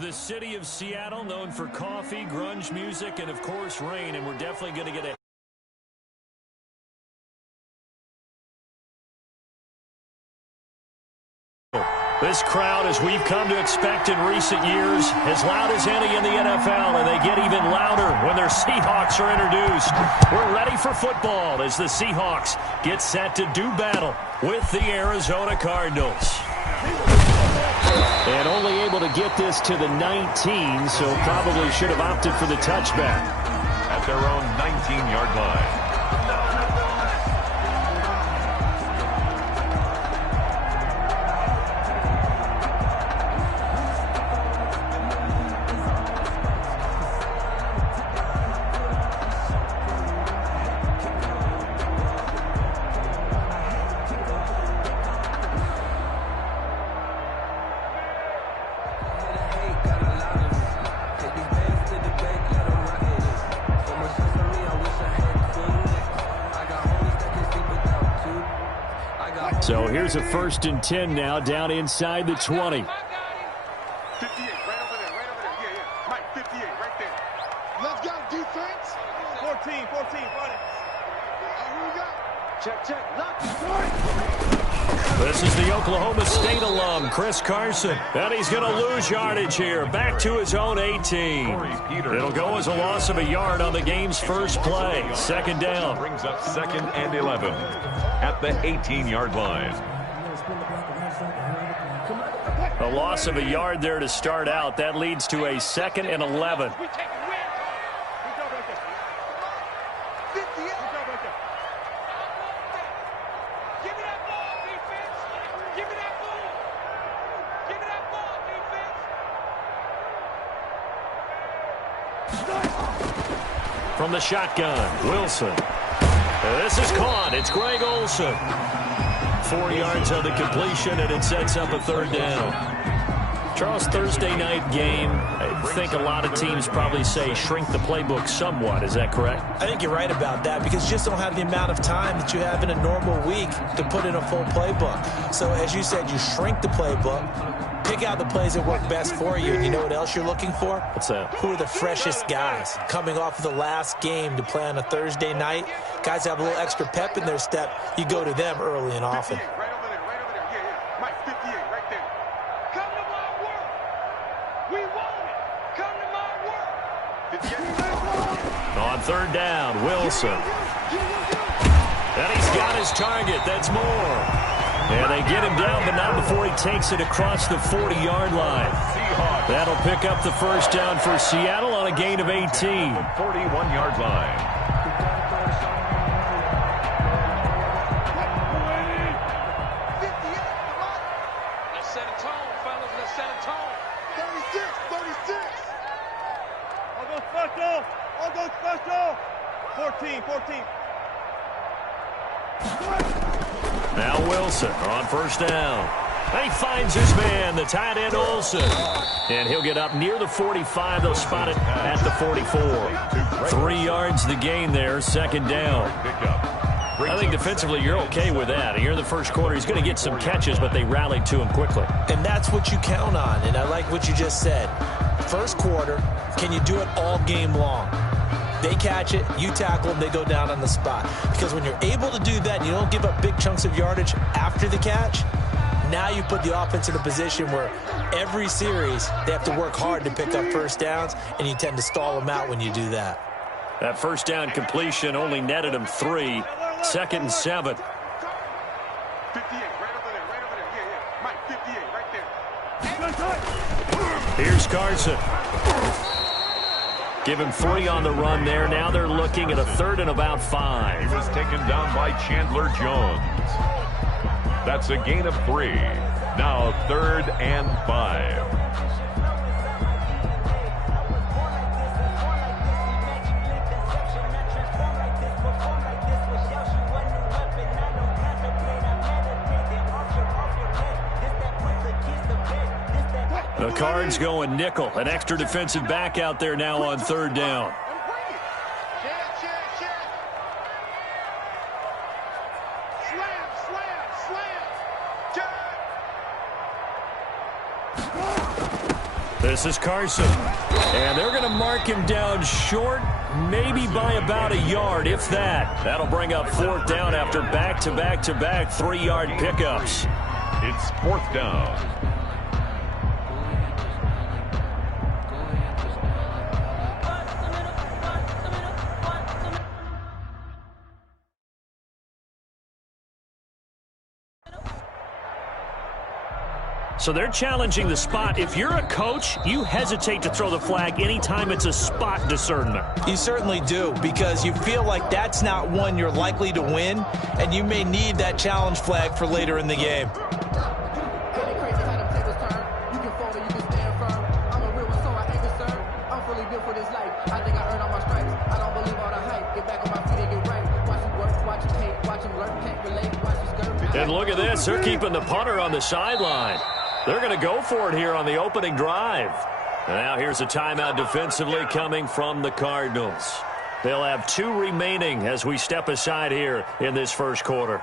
The city of Seattle, known for coffee, grunge music, and, of course, rain. And we're definitely going to get a... This crowd, as we've come to expect in recent years, as loud as any in the NFL, and they get even louder when their Seahawks are introduced. We're ready for football as the Seahawks get set to do battle with the Arizona Cardinals. And only able to get this to the 19, so probably should have opted for the touchback. At their own 19-yard line. So here's a 1st and 10 now, down inside the 20. 58, right over there, yeah. Mike, 58, right there. Let's go, defense. 14, run it. Here we go. Check, lock. This is the Oklahoma State alum, Chris Carson. And he's going to lose yardage here, back to his own 18. It'll go as a loss of a yard on the game's first play. 2nd down. Brings up 2nd and 11 at the 18-yard line. A loss of a yard there to start out. That leads to a 2nd and 11. From the shotgun, Wilson. This is caught. It's Greg Olsen. 4 yards on the completion, and it sets up a 3rd down. Charles, Thursday night game, I think a lot of teams probably say shrink the playbook somewhat. Is that correct? I think you're right about that because you just don't have the amount of time that you have in a normal week to put in a full playbook. So, as you said, you shrink the playbook, pick out the plays that work best for you. And you know what else you're looking for? What's that? Who are the freshest guys coming off of the last game to play on a Thursday night? Guys have a little extra pep in their step. You go to them early and often. Right over there, yeah. Mike, 58, right there. Come to my work. We want it. Come to my work. 58. On 3rd down, Wilson. And he's got his target. That's more. And they get him down, but not before he takes it across the 40-yard line. That'll pick up the 1st down for Seattle on a gain of 18. 41-yard line. Let's set a tone, fellas. Let's set a tone. 36. I'll go special. 14. Now Wilson on 1st down. He finds his man, the tight end Olsen. And he'll get up near the 45. They'll spot it at the 44. 3 yards the gain there, 2nd down. I think defensively you're okay with that. Here in the 1st quarter, he's going to get some catches, but they rallied to him quickly. And that's what you count on, and I like what you just said. 1st quarter, can you do it all game long? They catch it, you tackle them, they go down on the spot. Because when you're able to do that and you don't give up big chunks of yardage after the catch, now you put the offense in a position where every series they have to work hard to pick up 1st downs, and you tend to stall them out when you do that. That 1st down completion only netted him 3. 2nd and 7. 58, right over there, yeah. Mike, 58, right there. Here's Carson. Give him 3 on the run there. Now they're looking at a 3rd and about 5. He was taken down by Chandler Jones. That's a gain of 3. Now 3rd and 5. The Cards going nickel. An extra defensive back out there now on 3rd down. This is Carson. And they're going to mark him down short, maybe by about a yard, if that. That'll bring up 4th down after back-to-back-to-back 3-yard pickups. It's 4th down. So they're challenging the spot. If you're a coach, you hesitate to throw the flag anytime it's a spot discernment. You certainly do, because you feel like that's not one you're likely to win, and you may need that challenge flag for later in the game. And look at this. They're keeping the punter on the sideline. They're going to go for it here on the opening drive. And now here's a timeout defensively coming from the Cardinals. They'll have 2 remaining as we step aside here in this first quarter.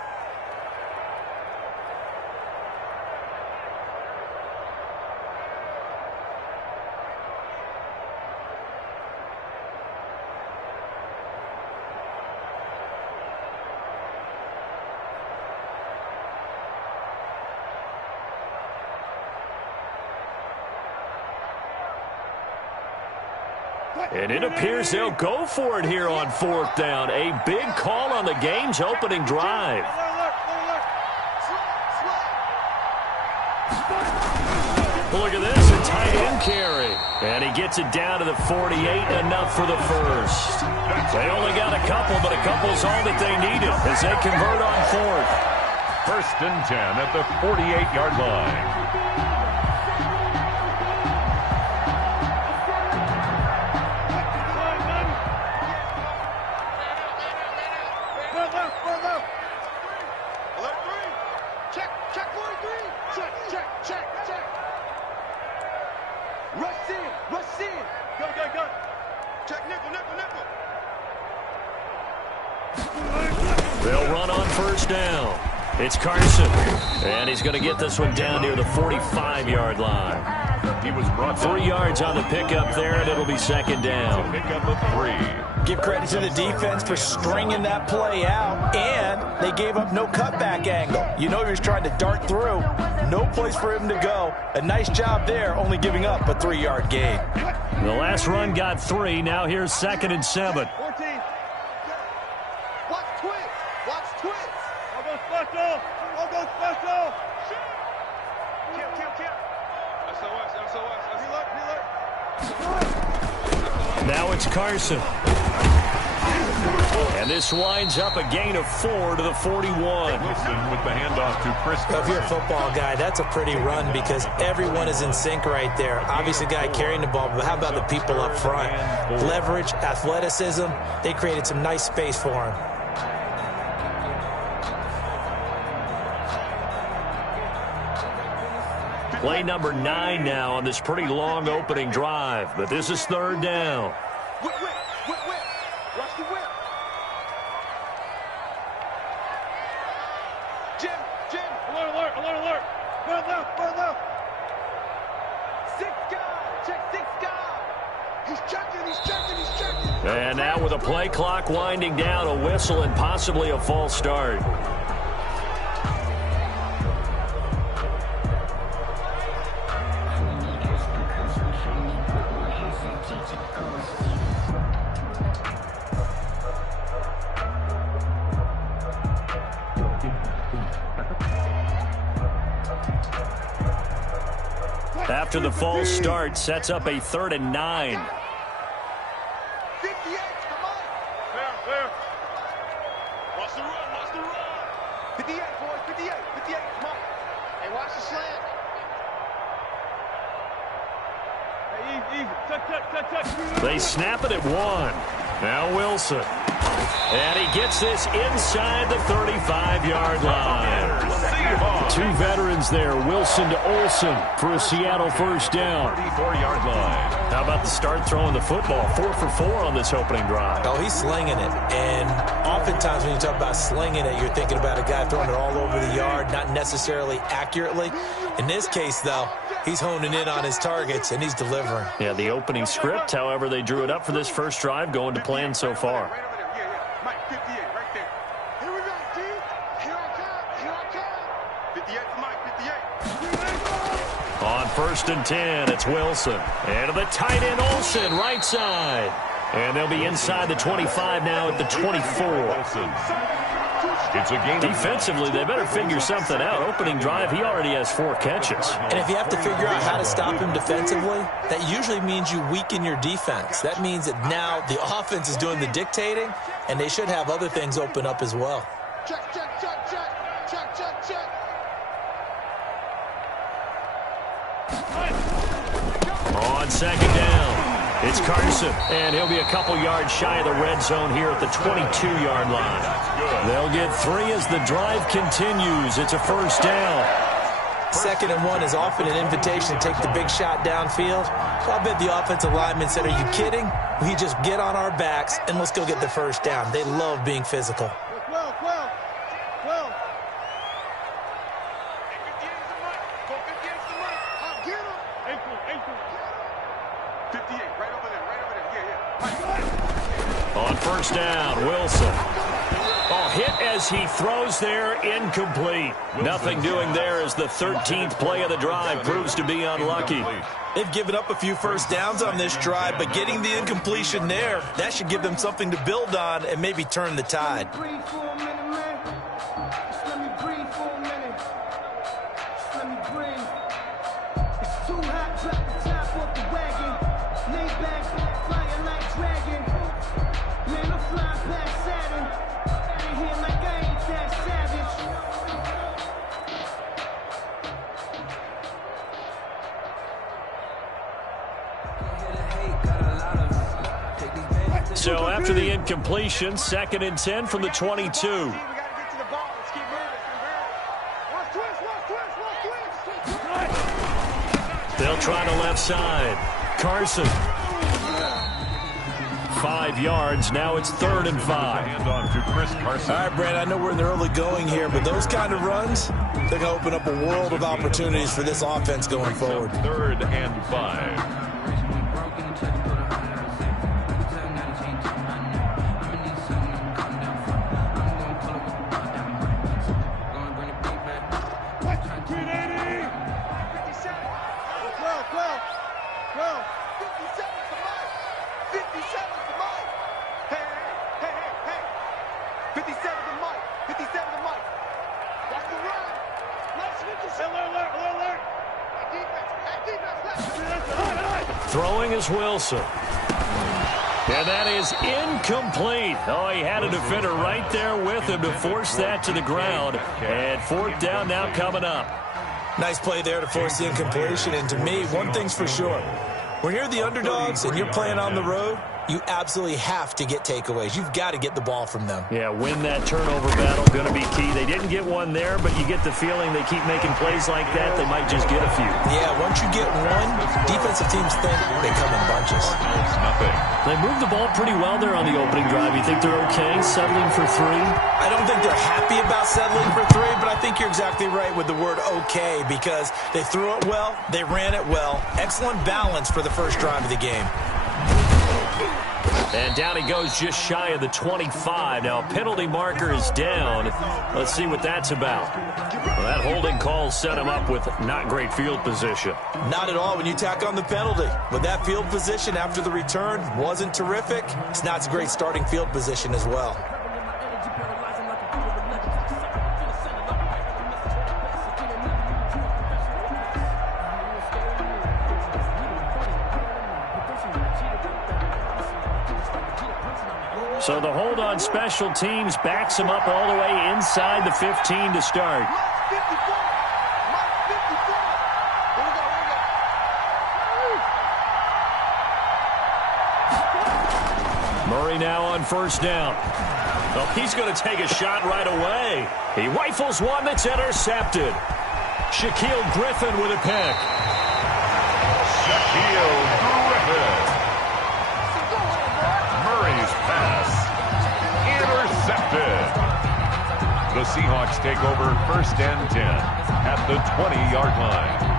And it appears they'll go for it here on 4th down. A big call on the game's opening drive. Look at this, a tight end carry. And he gets it down to the 48, enough for the first. They only got a couple, but a couple's all that they needed as they convert on 4th. 1st and 10 at the 48-yard line. They'll run on 1st down. It's Carson, and he's going to get this one down near the 45-yard line. He was brought 3 yards on the pickup there, and it'll be 2nd down. Pickup of 3. Give credit to the defense for stringing that play out, and they gave up no cutback angle. You know he was trying to dart through. No place for him to go. A nice job there, only giving up a 3-yard gain. The last run got 3. Now here's 2nd and 7. 14. Watch twins. Watch twins. I'll go special. I'll go special. Kill. SOS. Now it's Carson. And this winds up a gain of 4 to the 41. Wilson with the handoff to Chris. If you're a football guy, that's a pretty run because everyone is in sync right there. Obviously, the guy carrying the ball, but how about the people up front? Leverage, athleticism, they created some nice space for him. Play number 9 now on this pretty long opening drive, but this is 3rd down. Whip. Watch the whip. Jim. Alert. Burn left. 6 guys. Check 6 guys. He's checking. And now with a play clock winding down, a whistle and possibly a false start. After the false start, sets up a 3rd and 9. 58, come on. Fair. Watch the run. 58, boys, 58, come on. Hey, watch the slant. Hey, easy. Touch. They snap it at 1. Now Wilson. And he gets this inside the 35-yard line. Two veterans there, Wilson to Olsen for a Seattle first down. 34-yard line. How about the start throwing the football? 4 for 4 on this opening drive. Oh, he's slinging it. And oftentimes when you talk about slinging it, you're thinking about a guy throwing it all over the yard, not necessarily accurately. In this case, though, he's honing in on his targets, and he's delivering. Yeah, the opening script, however, they drew it up for this first drive, going to plan so far. Mike, 58, right there. Here we go, D. Here I come. 58 for Mike, 58. On 1st and 10, it's Wilson. And to the tight end, Olsen, right side. And they'll be inside the 25 now at the 24. It's a gain. Defensively, they better figure something out. Opening drive, he already has 4 catches. And if you have to figure out how to stop him defensively, that usually means you weaken your defense. That means that now the offense is doing the dictating, and they should have other things open up as well. Check, check, check, check. Check, check, check. On 2nd down, it's Carson, and he'll be a couple yards shy of the red zone here at the 22-yard line. They'll get 3 as the drive continues. It's a first down. 2nd and 1 is often an invitation to take the big shot downfield. So I bet the offensive lineman said, are you kidding? We just get on our backs and let's go get the first down. They love being physical. Well. 58, right over there. Yeah. On first down, Wilson. Oh, hit as he throws there, incomplete. Nothing doing there as the 13th play of the drive proves to be unlucky. They've given up a few first downs on this drive, but getting the incompletion there, that should give them something to build on and maybe turn the tide. So after the incompletion, 2nd and 10 from the 22. They'll try to left side. Carson. 5 yards. Now it's 3rd and 5. Hand on to Chris Carson. All right, Brad, I know we're in the early going here, but those kind of runs, they're going to open up a world of opportunities for this offense going forward. 3rd and 5. Throwing is Wilson. And that is incomplete. Oh, he had a defender right there with him to force that to the ground. And 4th down now coming up. Nice play there to force the incompletion. And to me, one thing's for sure. When you're the underdogs and you're playing on the road, you absolutely have to get takeaways. You've got to get the ball from them. Yeah, win that turnover battle, going to be key. They didn't get one there, but you get the feeling they keep making plays like that, they might just get a few. Yeah, once you get one, defensive teams think they come in bunches. It's nothing. They moved the ball pretty well there on the opening drive. You think they're okay settling for 3? I don't think they're happy about settling for 3, but I think you're exactly right with the word okay, because they threw it well, they ran it well. Excellent balance for the first drive of the game. And down he goes just shy of the 25. Now a penalty marker is down. Let's see what that's about. Well, that holding call set him up with not great field position. Not at all when you tack on the penalty. But that field position after the return wasn't terrific. It's not a great starting field position as well. So the hold on special teams backs him up all the way inside the 15 to start. Murray now on first down. Oh, he's going to take a shot right away. He rifles one that's intercepted. Shaquille Griffin with a pick. Shaquille Griffin. Murray's pass intercepted. The Seahawks take over first and 10 at the 20-yard line.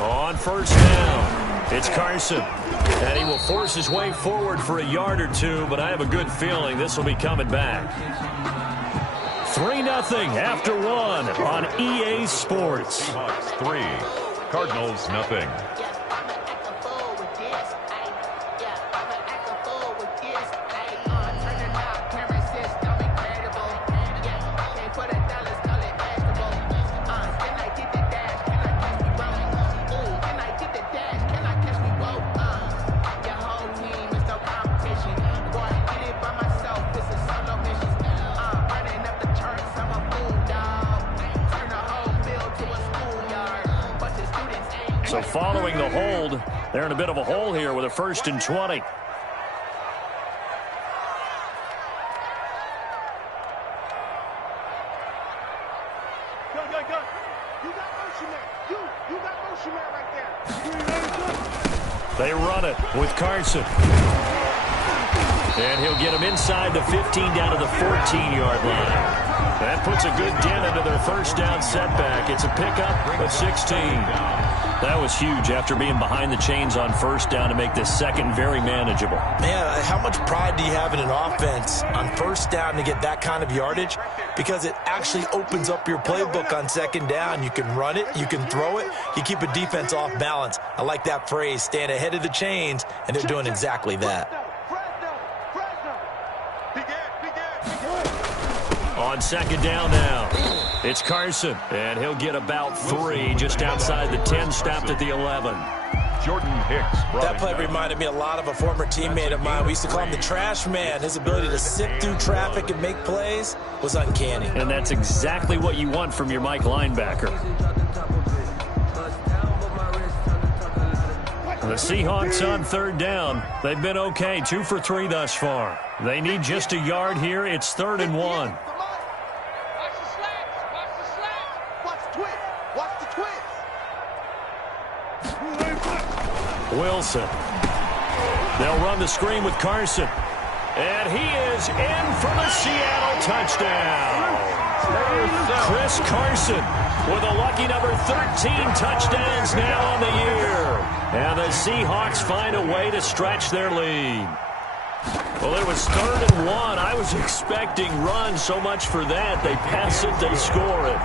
On first down, it's Carson. And he will force his way forward for a yard or two, but I have a good feeling this will be coming back. 3-0 after one on EA Sports. Seahawks 3, Cardinals nothing. So following the hold, they're in a bit of a hole here with a 1st and 20. They run it with Carson. And he'll get him inside the 15 down to the 14-yard line. That puts a good dent into their first down setback. It's a pickup of 16. That was huge after being behind the chains on first down to make this second very manageable. Man, how much pride do you have in an offense on first down to get that kind of yardage? Because it actually opens up your playbook on second down. You can run it, you can throw it, you keep a defense off balance. I like that phrase, stand ahead of the chains, and they're doing exactly that. On second down now, it's Carson, and he'll get about 3 just outside the 10, stopped at the 11. Jordan Hicks. That play reminded me a lot of a former teammate of mine. We used to call him the trash man. His ability to sift through traffic and make plays was uncanny. And that's exactly what you want from your Mike linebacker. The Seahawks on third down. They've been okay, 2 for 3 thus far. They need just a yard here. It's 3rd and 1. Wilson. They'll run the screen with Carson. And he is in for the Seattle touchdown. Chris Carson with a lucky number 13 touchdowns now on the year. And the Seahawks find a way to stretch their lead. Well, it was 3rd and 1. I was expecting runs, so much for that. They pass it, they score it.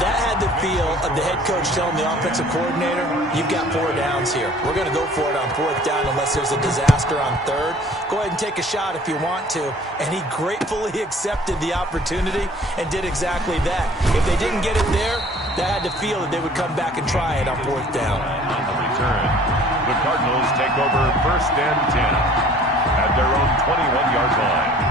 That had the feel of the head coach telling the offensive coordinator, you've got 4 downs here. We're going to go for it on 4th down unless there's a disaster on 3rd. Go ahead and take a shot if you want to. And he gratefully accepted the opportunity and did exactly that. If they didn't get it there, that had the feel that they would come back and try it on 4th down. On the return, the Cardinals take over first and 10 at their own 21-yard line.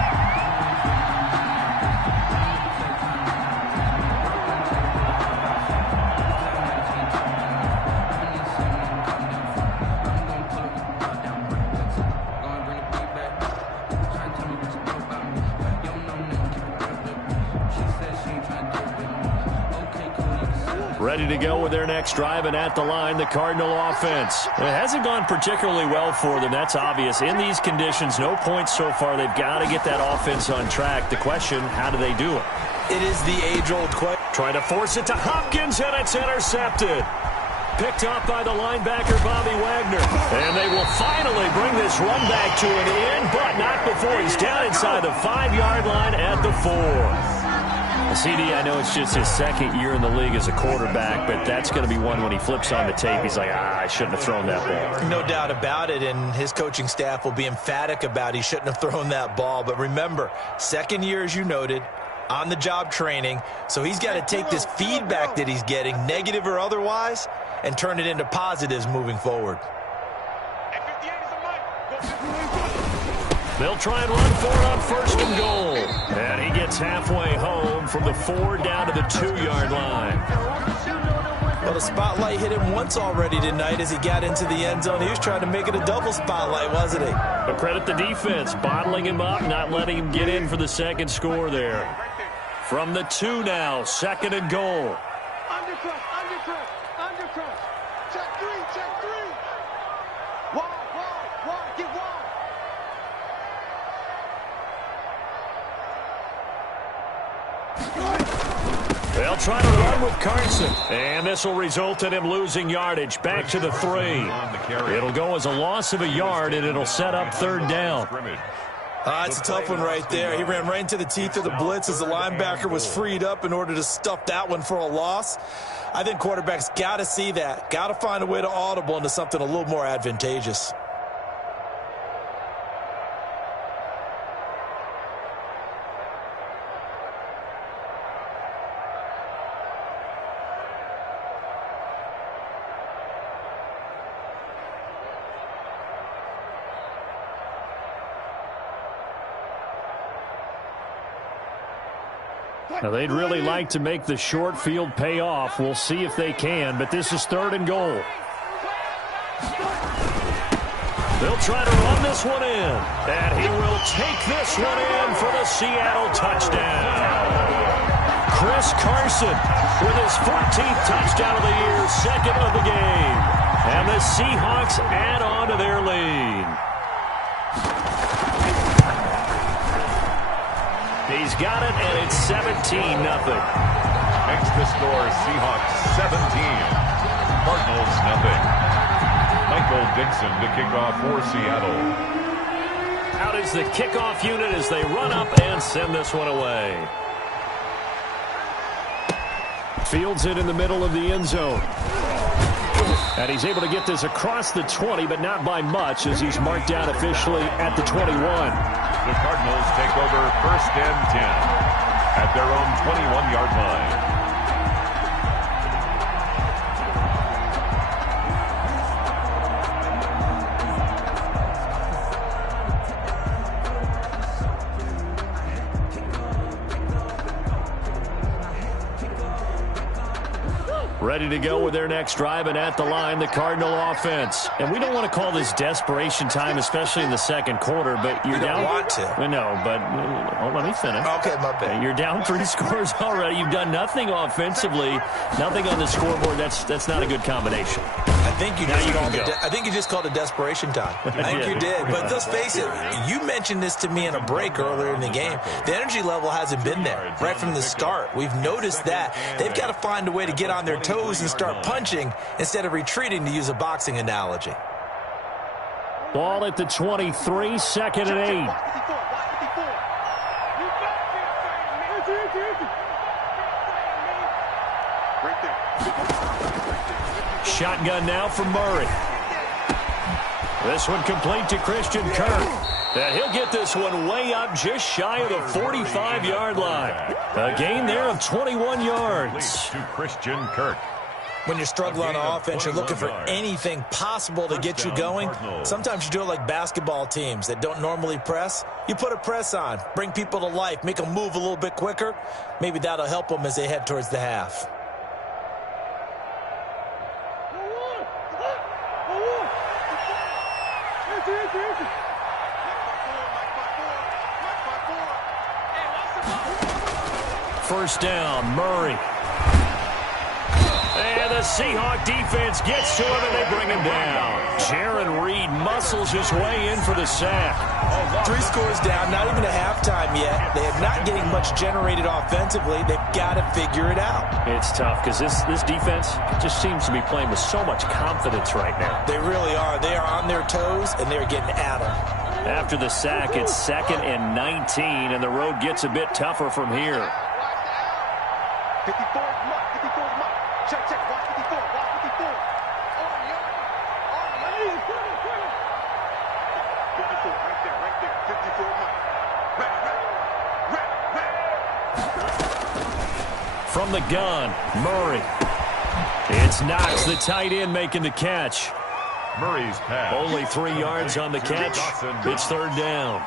Ready to go with their next drive, and at the line, the Cardinal offense. It hasn't gone particularly well for them. That's obvious. In these conditions, no points so far. They've got to get that offense on track. The question, how do they do it? It is the age-old question. Trying to force it to Hopkins, and it's intercepted. Picked off by the linebacker, Bobby Wagner. And they will finally bring this run back to an end, but not before he's down inside the 5-yard line at the 4. CD, I know it's just his second year in the league as a quarterback, but that's going to be one when he flips on the tape. He's like, I shouldn't have thrown that ball. No doubt about it, and his coaching staff will be emphatic about he shouldn't have thrown that ball. But remember, second year, as you noted, on-the-job training. So he's got to take this feedback that he's getting, negative or otherwise, and turn it into positives moving forward. They'll try and run for it on 1st and goal. And he gets halfway home from the 4 down to the 2-yard line. Well, the spotlight hit him once already tonight as he got into the end zone. He was trying to make it a double spotlight, wasn't he? But credit the defense, bottling him up, not letting him get in for the second score there. From the 2 now, 2nd and goal. Undercrush, undercrush, undercrush. Check 3, check 3. Wide, get wide. They'll try to run with Carson. And this will result in him losing yardage. Back to the 3. It'll go as a loss of a yard, and it'll set up 3rd down. It's a tough one right there. He ran right into the teeth of the blitz as the linebacker was freed up in order to stuff that one for a loss. I think quarterbacks got to see that. Got to find a way to audible into something a little more advantageous. Now, they'd really like to make the short field pay off. We'll see if they can, but this is 3rd and goal. They'll try to run this one in, and he will take this one in for the Seattle touchdown. Chris Carson with his 14th touchdown of the year, 2nd of the game. And the Seahawks add on to their lead. He's got it, and it's 17-0. Makes the score Seahawks 17. Cardinals 0. Michael Dixon to kick off for Seattle. Out is the kickoff unit as they run up and send this one away. Fields it in the middle of the end zone. And he's able to get this across the 20, but not by much as he's marked down officially at the 21. The Cardinals take over 1st and 10 at their own 21-yard line. Ready to go with their next drive, and at the line, the Cardinal offense. And we don't want to call this desperation time, especially in the 2nd quarter, but you're down. You don't want to. No, but let me finish. Okay, my bad. You're down 3 scores already. You've done nothing offensively, nothing on the scoreboard. That's not a good combination. I think you just called it desperation time. I think you did. But let's face it, you mentioned this to me in a break earlier in the game. The energy level hasn't been there right from the start. We've noticed that. They've got to find a way to get on their toes and start punching instead of retreating, to use a boxing analogy. Ball at the 23, 2nd and 8. Shotgun now for Murray. This one complete to Christian Kirk. And he'll get this one way up just shy of the 45-yard line. A gain there of 21 yards. To Christian Kirk. When you're struggling on offense, you're looking for anything possible to get you going. Sometimes you do it like basketball teams that don't normally press. You put a press on, bring people to life, make them move a little bit quicker. Maybe that'll help them as they head towards the half. First down, Murray. And the Seahawk defense gets to him, and they bring him down. Jaron Reed muscles his way in for the sack. 3 scores down, not even a halftime yet. They are not getting much generated offensively. They've got to figure it out. It's tough because this defense just seems to be playing with so much confidence right now. They really are. They are on their toes, and they're getting at them. After the sack, it's 2nd and 19, and the road gets a bit tougher from here. 54 mark, 54 mark. Check, watch 54, watch 54. Right there, 54 mark. Ready. From the gun, Murray. It's Knox, the tight end, making the catch. Murray's pass. Only 3 yards on the catch. It's third down.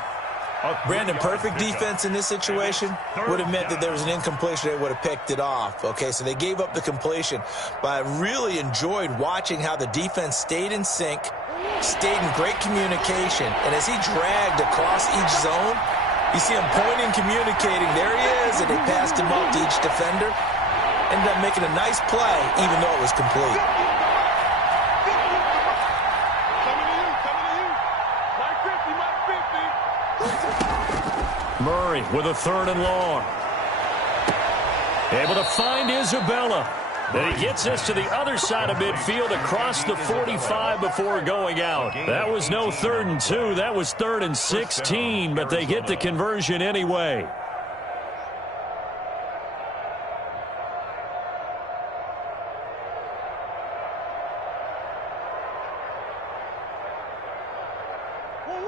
Brandon, perfect defense in this situation would have meant that there was an incompletion. They would have picked it off. Okay, so they gave up the completion. But I really enjoyed watching how the defense stayed in sync, stayed in great communication. And as he dragged across each zone, you see him pointing, communicating. There he is, and they passed him up to each defender. Ended up making a nice play, even though it was complete. Murray with a 3rd and long. Able to find Isabella. Then he gets us to the other side of midfield across the 45 before going out. That was no 3rd and 2. That was 3rd and 16, but they get the conversion anyway.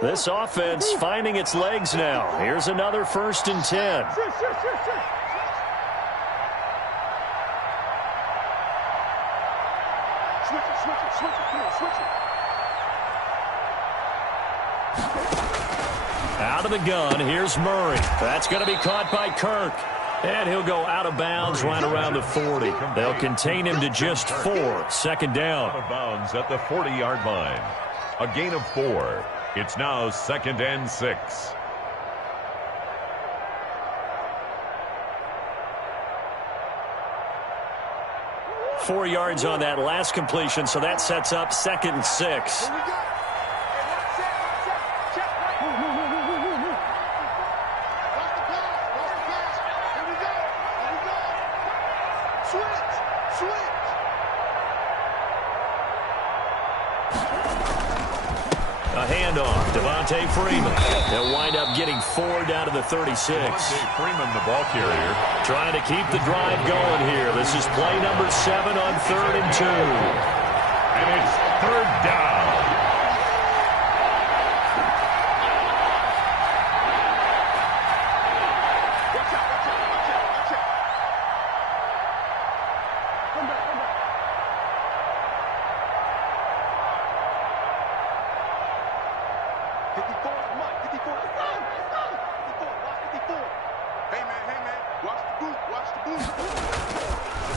This offense finding its legs now. Here's another 1st and 10. Out of the gun, here's Murray. That's going to be caught by Kirk. And he'll go out of bounds right around the 40. They'll contain him to just 4. Second down. Out of bounds at the 40-yard line. A gain of 4. It's now 2nd and 6. Four yards on that last completion, so that sets up 2nd and 6. A handoff, Devontae Freeman. They'll wind up getting 4 down to the 36. Devontae Freeman, the ball carrier. Trying to keep the drive going here. This is play number 7 on 3rd and 2. And it's 3rd down.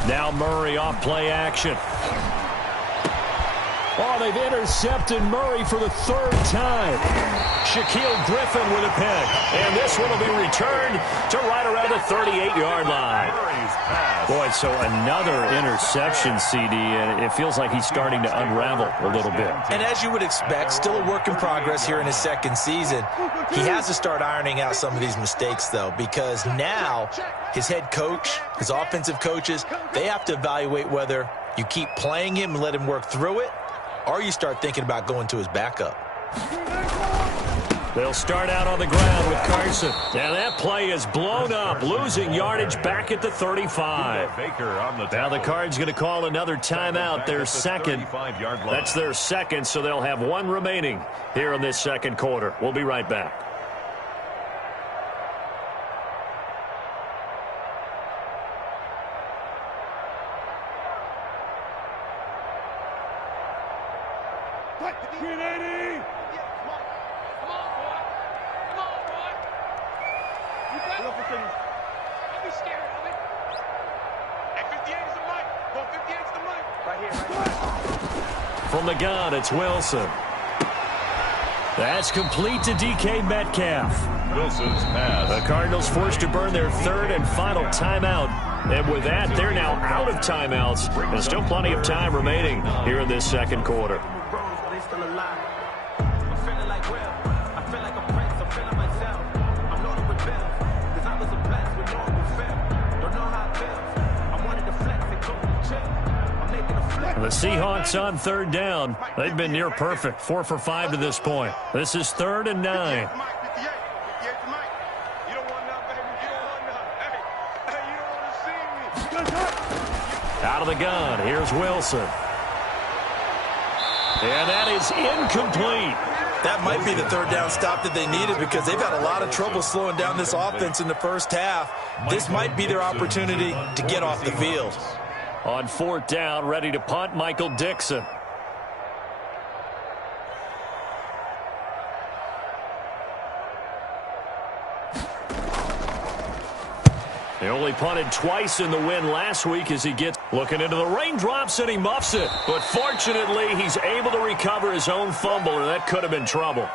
Now Murray off play action. Oh, they've intercepted Murray for the 3rd time. Shaquille Griffin with a pick. And this one will be returned to right around the 38-yard line. Boy, so another interception, CD, and it feels like he's starting to unravel a little bit. And as you would expect, still a work in progress here in his 2nd season. He has to start ironing out some of these mistakes, though, because now his head coach, his offensive coaches, they have to evaluate whether you keep playing him and let him work through it, or you start thinking about going to his backup. They'll start out on the ground with Carson. And that play is blown up, losing yardage back at the 35. Now the Cards going to call another timeout, their 2nd. That's their 2nd, so they'll have 1 remaining here in this 2nd quarter. We'll be right back. From the gun, it's Wilson. That's complete to DK Metcalf. Wilson's pass. The Cardinals forced to burn their 3rd and final timeout. And with that, they're now out of timeouts. There's still plenty of time remaining here in this 2nd quarter. The Seahawks on 3rd down. They've been near perfect, 4 for 5 to this point. This is 3rd and 9. Out of the gun, here's Wilson. And that is incomplete. That might be the third down stop that they needed because they've had a lot of trouble slowing down this offense in the first half. This might be their opportunity to get off the field. On fourth down, ready to punt, Michael Dixon. They only punted twice in the win last week as he gets looking into the raindrops and he muffs it. But fortunately, he's able to recover his own fumble, or that could have been trouble.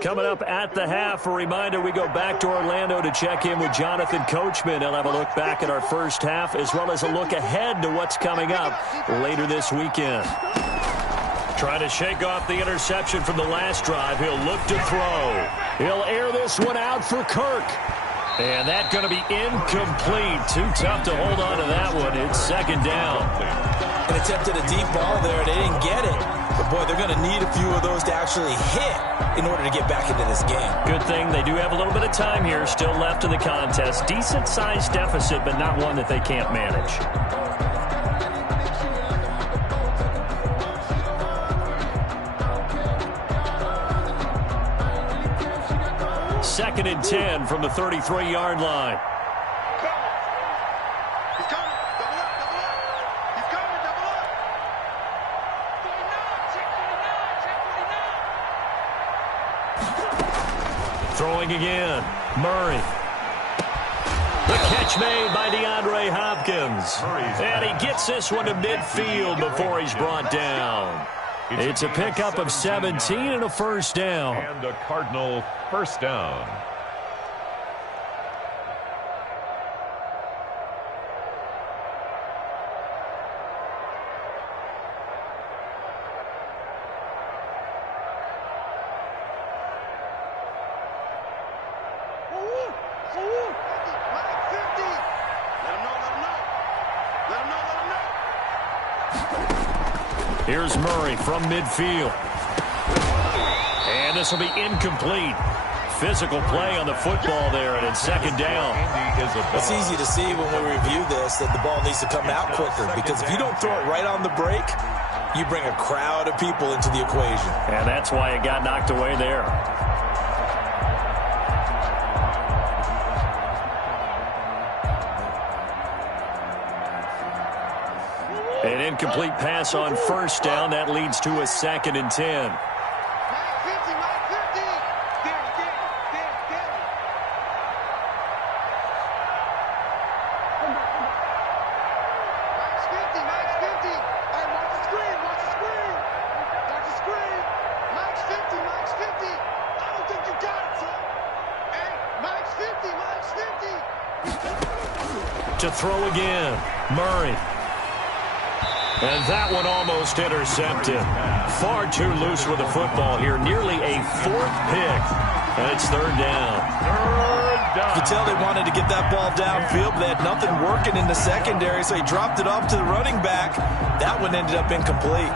Coming up at the half, a reminder, we go back to Orlando to check in with Jonathan Coachman. He'll have a look back at our first half as well as a look ahead to what's coming up later this weekend. Trying to shake off the interception from the last drive. He'll look to throw. He'll air this one out for Kirk. And that's going to be incomplete. Too tough to hold on to that one. It's second down. And attempted a deep ball there. They didn't get it. But, boy, they're going to need a few of those to actually hit in order to get back into this game. Good thing they do have a little bit of time here still left in the contest. Decent-sized deficit, but not one that they can't manage. Second and 10 from the 33-yard line. Throwing again, Murray. The catch made by DeAndre Hopkins. And he gets this one to midfield before he's brought down. It's a pickup of 17 and a first down. And a Cardinal first down. Here's Murray from midfield. And this will be incomplete. Physical play on the football there, and it's second down. It's easy to see when we review this that the ball needs to come out quicker, because if you don't throw it right on the break, you bring a crowd of people into the equation. And that's why it got knocked away there. An incomplete pass on first down. That leads to a second and 10. To throw again, Murray. And that one almost intercepted. Far too loose with the football here. Nearly a fourth pick. And it's third down. You could tell they wanted to get that ball downfield, but they had nothing working in the secondary, so he dropped it off to the running back. That one ended up incomplete.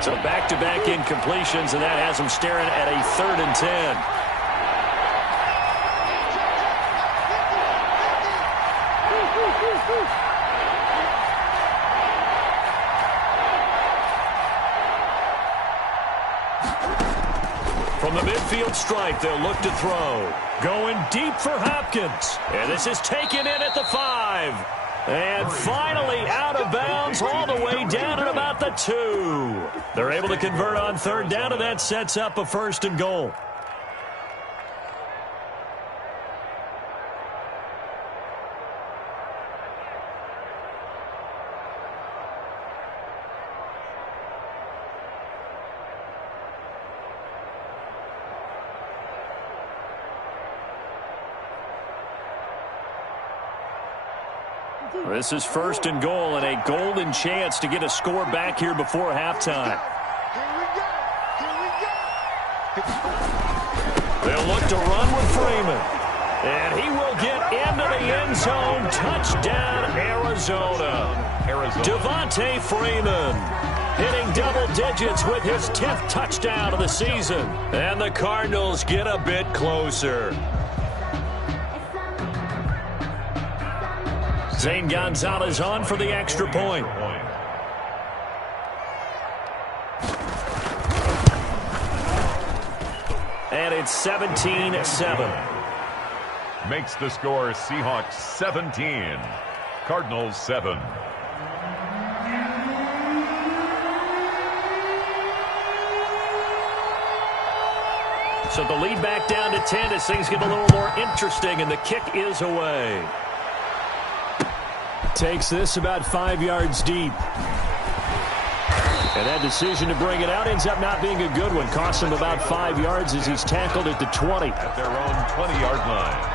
So back-to-back incompletions, and that has them staring at a third and 10. From the midfield stripe, they'll look to throw. Going deep for Hopkins. And this is taken in at the 5. And finally out of bounds all the way down at about the 2. They're able to convert on third down, and that sets up a first and goal. This is first and goal, and a golden chance to get a score back here before halftime. They'll look to run with Freeman. And he will get into the end zone. Touchdown, Arizona. Devontae Freeman hitting double digits with his 10th touchdown of the season. And the Cardinals get a bit closer. Zane Gonzalez on for the extra point. And it's 17-7. Makes the score Seahawks 17, Cardinals 7. So the lead back down to 10 as things get a little more interesting, and the kick is away. Takes this about 5 yards deep. And that decision to bring it out ends up not being a good one. Costs him about 5 yards as he's tackled at the 20. At their own 20-yard line.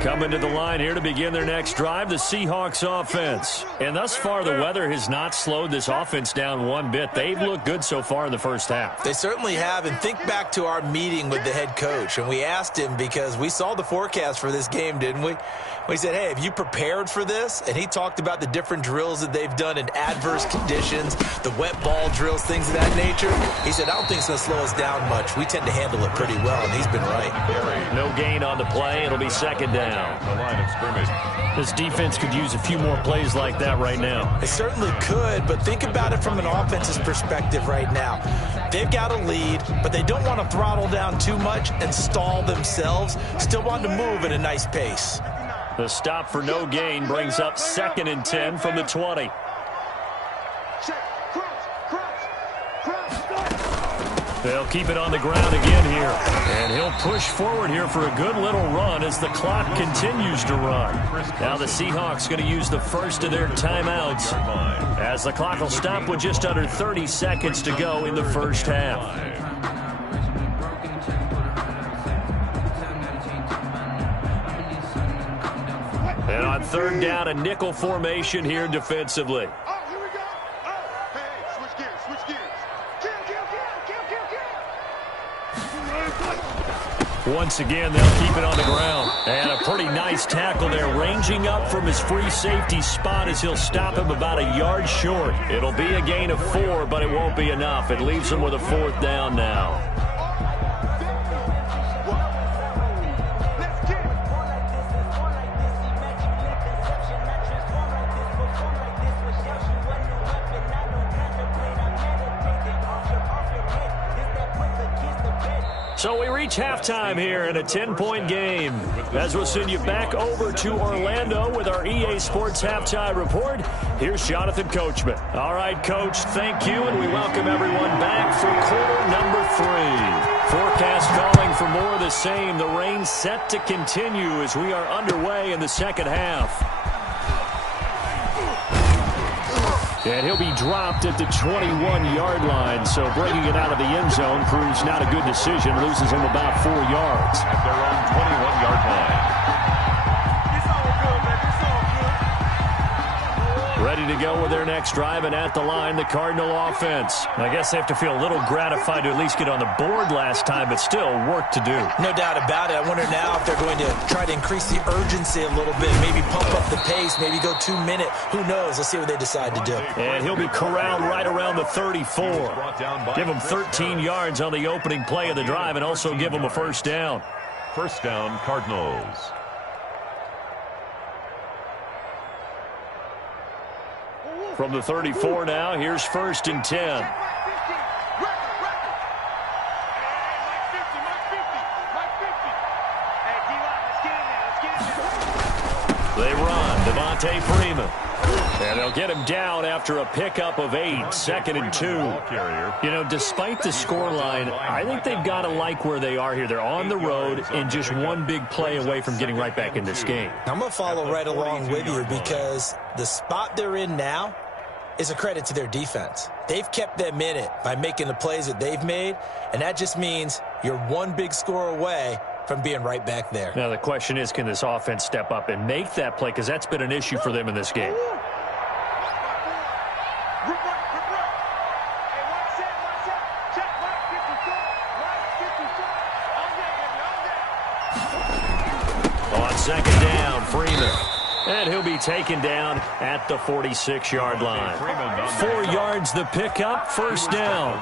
Coming to the line here to begin their next drive, the Seahawks offense. And thus far, the weather has not slowed this offense down one bit. They've looked good so far in the first half. They certainly have. And think back to our meeting with the head coach. And we asked him, because we saw the forecast for this game, didn't we? We said, hey, have you prepared for this? And he talked about the different drills that they've done in adverse conditions, the wet ball drills, things of that nature. He said, I don't think it's going to slow us down much. We tend to handle it pretty well, and he's been right. No gain on the play. It'll be second down. The line of scrimmage. This defense could use a few more plays like that right now. It certainly could, but think about it from an offense's perspective right now. They've got a lead, but they don't want to throttle down too much and stall themselves. Still want to move at a nice pace. The stop for no gain brings up 2nd and 10 from the 20. They'll keep it on the ground again here. And he'll push forward here for a good little run as the clock continues to run. Now the Seahawks going to use the first of their timeouts as the clock will stop with just under 30 seconds to go in the first half. And on 3rd down, a nickel formation here defensively. Once again, they'll keep it on the ground. And a pretty nice tackle there, ranging up from his free safety spot as he'll stop him about a yard short. It'll be a gain of 4, but it won't be enough. It leaves him with a 4th down now. So we reach halftime here in a 10-point game. As we'll send you back over to Orlando with our EA Sports Halftime Report, here's Jonathan Coachman. All right, Coach, thank you, and we welcome everyone back for quarter number 3. Forecast calling for more of the same. The rain set to continue as we are underway in the second half. And he'll be dropped at the 21-yard line, so bringing it out of the end zone proves not a good decision. Loses him about 4 yards. At their own 21-yard line. Ready to go with their next drive, and at the line, the Cardinal offense. I guess they have to feel a little gratified to at least get on the board last time, but still work to do. No doubt about it. I wonder now if they're going to try to increase the urgency a little bit, maybe pump up the pace, maybe go 2-minute. Who knows? Let's see what they decide to do. And he'll be corralled right around the 34. Give him 13 yards on the opening play of the drive and also give him a first down. First down, Cardinals. From the 34 now, here's 1st and 10. They run. Devontae Freeman. And they'll get him down after a pickup of 8. 2nd and 2. You know, despite the scoreline, I think they've got to like where they are here. They're on the road and just one big play away from getting right back in this game. I'm going to follow right along with you because the spot they're in now, is a credit to their defense. They've kept them in it by making the plays that they've made, and that just means you're one big score away from being right back there. Now the question is, can this offense step up and make that play? Because that's been an issue for them in this game. On second down, Freeman. And he'll be taken down at the 46-yard line. 4 yards the pickup, first down.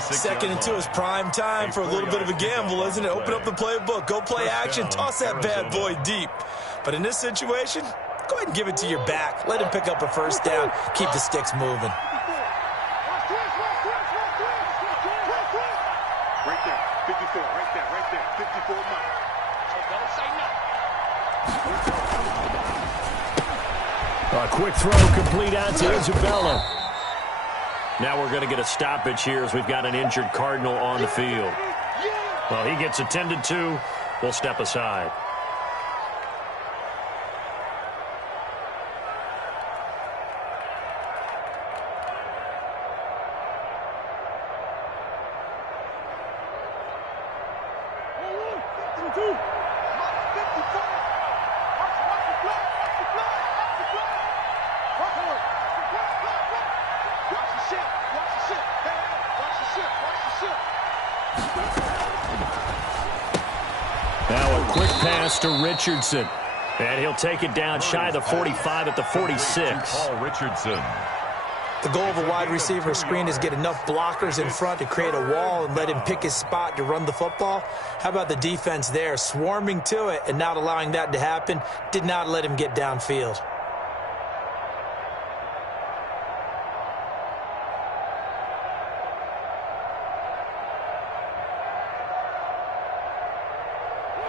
Second and 2 is prime time for a little bit of a gamble, isn't it? Open up the playbook, go play action, toss that bad boy deep. But in this situation, go ahead and give it to your back. Let him pick up a first down, keep the sticks moving. Right there, 54, right there, 54 miles. Don't say nothing. A quick throw complete out to Isabella. Now we're going to get a stoppage here as we've got an injured Cardinal on the field. Well, he gets attended to. We'll step aside. Now a quick pass to Richardson. And he'll take it down shy of the 45 at the 46. Paul Richardson. The goal of a wide receiver screen is get enough blockers in front to create a wall and let him pick his spot to run the football. How about the defense there, swarming to it and not allowing that to happen? Did not let him get downfield.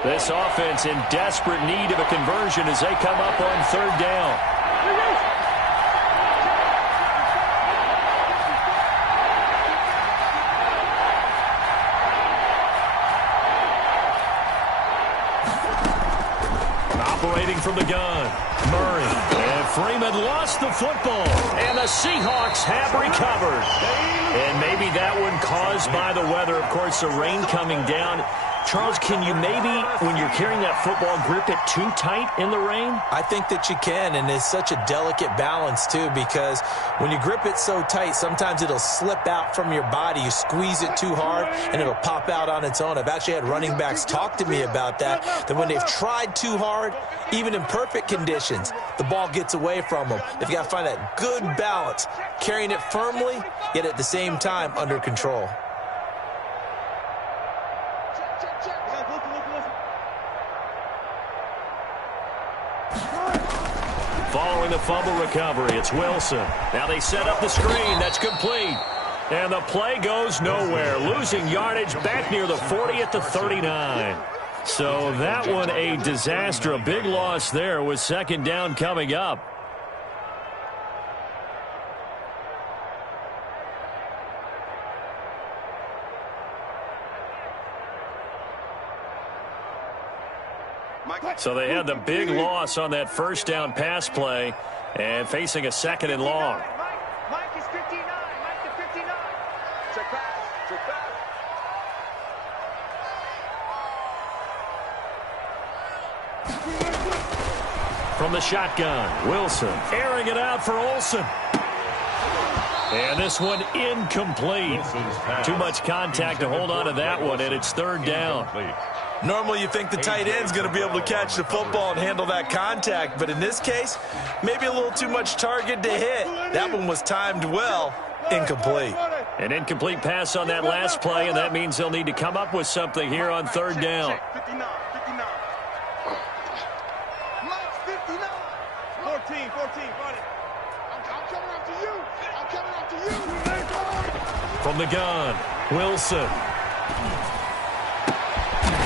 This offense in desperate need of a conversion as they come up on third down. Operating from the gun, Murray. And Freeman lost the football. And the Seahawks have recovered. And maybe that one caused by the weather. Of course, the rain coming down. Charles, can you maybe, when you're carrying that football, grip it too tight in the rain? I think that you can, and it's such a delicate balance, too, because when you grip it so tight, sometimes it'll slip out from your body. You squeeze it too hard, and it'll pop out on its own. I've actually had running backs talk to me about that when they've tried too hard, even in perfect conditions, the ball gets away from them. They've got to find that good balance, carrying it firmly, yet at the same time under control. Following the fumble recovery, it's Wilson. Now they set up the screen. That's complete. And the play goes nowhere. Losing yardage back near the 40 at the 39. So that one a disaster. A big loss there with second down coming up. So they had the big loss on that first down pass play and facing a second and long. Mike is 59. Mike to 59. Check pass. Check pass. From the shotgun, Wilson airing it out for Olsen. And this one incomplete. Too much contact to hold on to that one, and it's third down. Normally you think the tight end's going to be able to catch the football and handle that contact, but in this case, maybe a little too much target to hit. That one was timed well, incomplete. An incomplete pass on that last play, and that means they'll need to come up with something here on third down. 59. Mike's 59. 14, run it. I'm coming after you. I'm coming after you. From the gun, Wilson.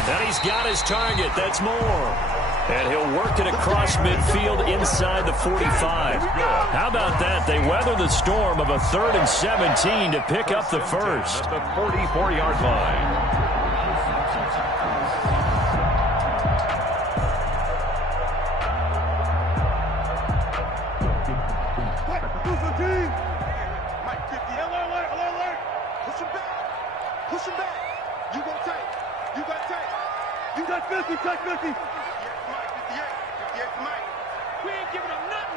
And he's got his target. That's more. And he'll work it across midfield inside the 45. How about that? They weather the storm of a 3rd and 17 to pick up the first. At the 44-yard line. 50, check 50. 58 Mike. We ain't giving up nothing,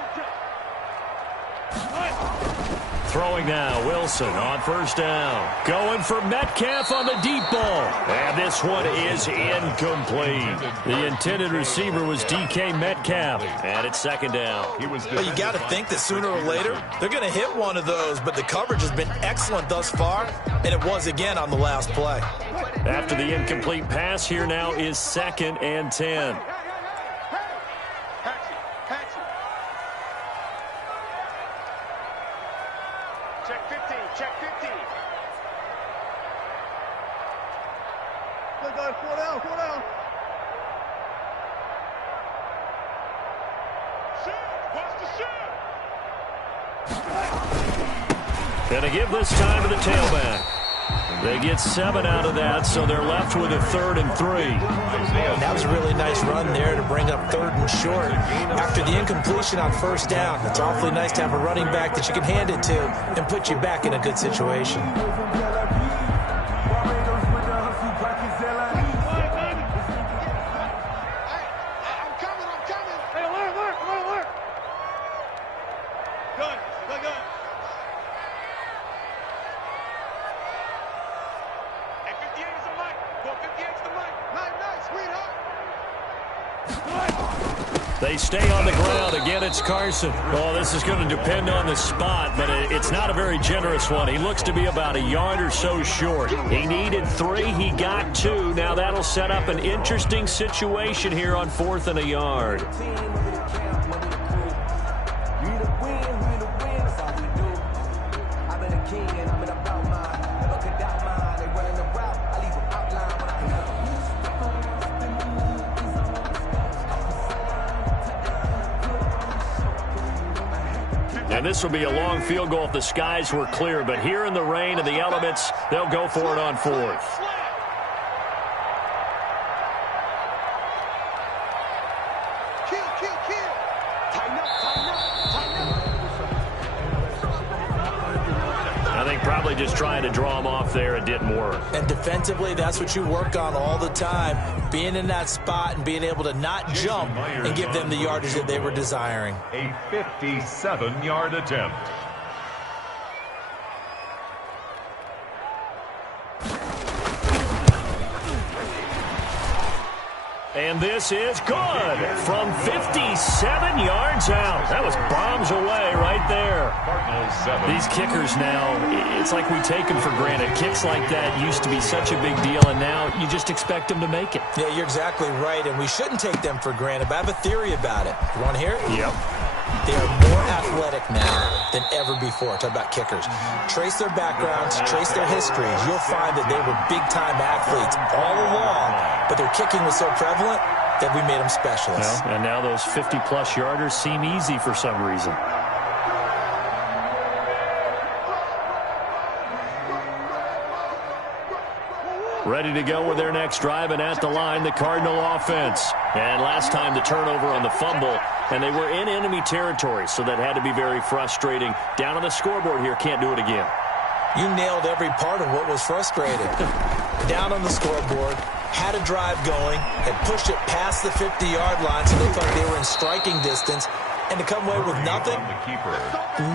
Throwing now, Wilson on first down. Going for Metcalf on the deep ball. And this one is incomplete. The intended receiver was DK Metcalf. And it's second down. Well, you got to think that sooner or later, they're going to hit one of those, but the coverage has been excellent thus far, and it was again on the last play. After the incomplete pass, here now is 2nd and 10. Check 15, check 15. Good guys, 4 down, 4 down. Shoot, watch the shoot. Gonna give this time to the tailback. They get 7 out of that, so they're left with a 3rd and 3. That was a really nice run there to bring up 3rd and short. After the incompletion on first down, it's awfully nice to have a running back that you can hand it to and put you back in a good situation. They stay on the ground. Again, it's Carson. Oh, this is going to depend on the spot, but it's not a very generous one. He looks to be about a yard or so short. He needed 3. He got 2. Now that'll set up an interesting situation here on 4th and a yard. And this will be a long field goal if the skies were clear. But here in the rain and the elements, they'll go for it on 4th. I think probably just trying to draw him off there, it didn't work. And defensively, that's what you work on all the time. Being in that spot and being able to not jump and give them the yardage that they were desiring. A 57-yard attempt. And this is good from 57 yards out. That was bombs away right there. Cardinals 7. These kickers now, it's like we take them for granted. Kicks like that used to be such a big deal, and now you just expect them to make it. Yeah, you're exactly right, and we shouldn't take them for granted. But I have a theory about it. You want to hear it? Yep. They are more athletic now than ever before. Talk about kickers. Trace their backgrounds, trace their histories. You'll find that they were big-time athletes all along, but their kicking was so prevalent that we made them specialists. Well, and now those 50-plus yarders seem easy for some reason. Ready to go with their next drive, and at the line, the Cardinal offense. And last time, the turnover on the fumble, and they were in enemy territory, so that had to be very frustrating. Down on the scoreboard here, can't do it again. You nailed every part of what was frustrating. Down on the scoreboard, had a drive going, had pushed it past the 50-yard line, so they felt like they were in striking distance, and to come away with nothing,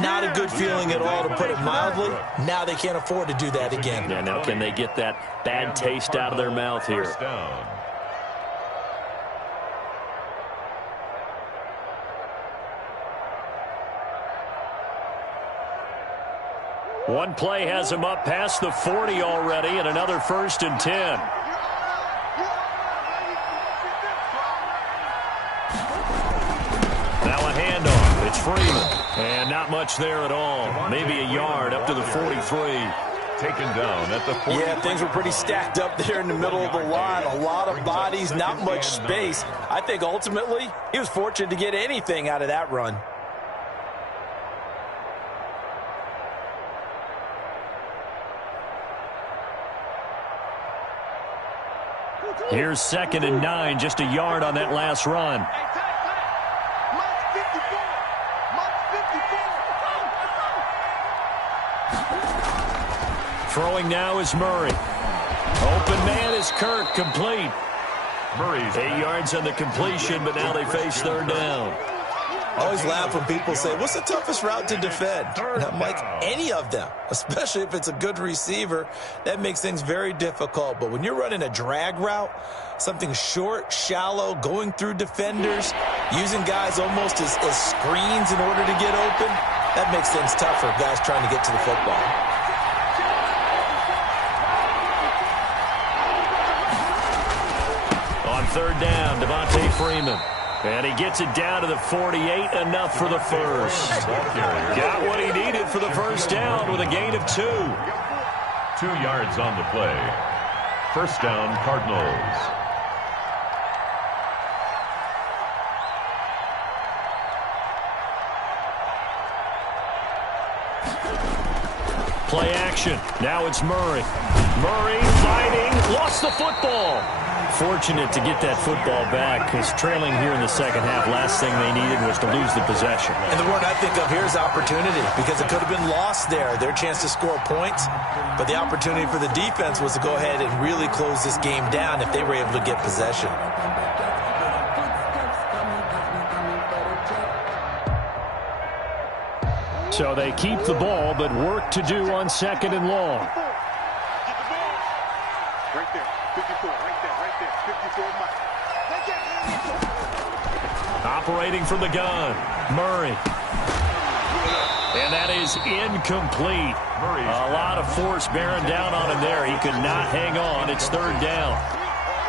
not a good feeling at all, to put it mildly. Now they can't afford to do that again. Yeah, now can they get that bad taste out of their mouth here? First down. One play has him up past the 40 already, and another 1st and 10. Now a handoff. It's Freeman. And not much there at all. Maybe a yard up to the 43. Taken down at the 40. Yeah, things were pretty stacked up there in the middle of the line. A lot of bodies, not much space. I think ultimately he was fortunate to get anything out of that run. Here's 2nd and 9, just a yard on that last run. Throwing now is Murray. Open man is Kirk, complete. Murray's 8 yards on the completion, but now they face third down. I always laugh when people say, what's the toughest route to defend? And I'm like, any of them, especially if it's a good receiver. That makes things very difficult. But when you're running a drag route, something short, shallow, going through defenders, using guys almost as screens in order to get open, that makes things tougher, guys trying to get to the football. On third down, Devontae Freeman. And he gets it down to the 48, enough for the first. Got what he needed for the first down with a gain of 2. 2 yards on the play. First down, Cardinals. Play action. Now it's Murray. Murray fighting, lost the football. Fortunate to get that football back because trailing here in the second half, last thing they needed was to lose the possession. And the word I think of here is opportunity, because it could have been lost there, their chance to score points. But the opportunity for the defense was to go ahead and really close this game down if they were able to get possession. So they keep the ball, but work to do on second and long. Right there, 54, right there, 54 Mike. Operating from the gun, Murray. And that is incomplete. A lot of force bearing down on him there. He could not hang on. It's third down.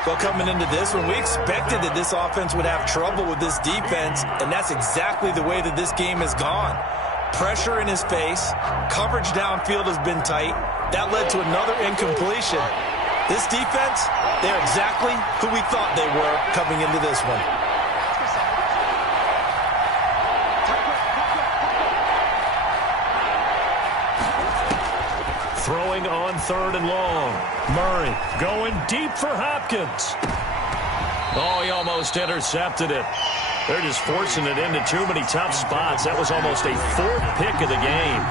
Well, coming into this one, we expected that this offense would have trouble with this defense, and that's exactly the way that this game has gone. Pressure in his face. Coverage downfield has been tight. That led to another incompletion. This defense, they're exactly who we thought they were coming into this one. Throwing on third and long. Murray going deep for Hopkins. Oh, he almost intercepted it. They're just forcing it into too many tough spots. That was almost a 4th pick of the game.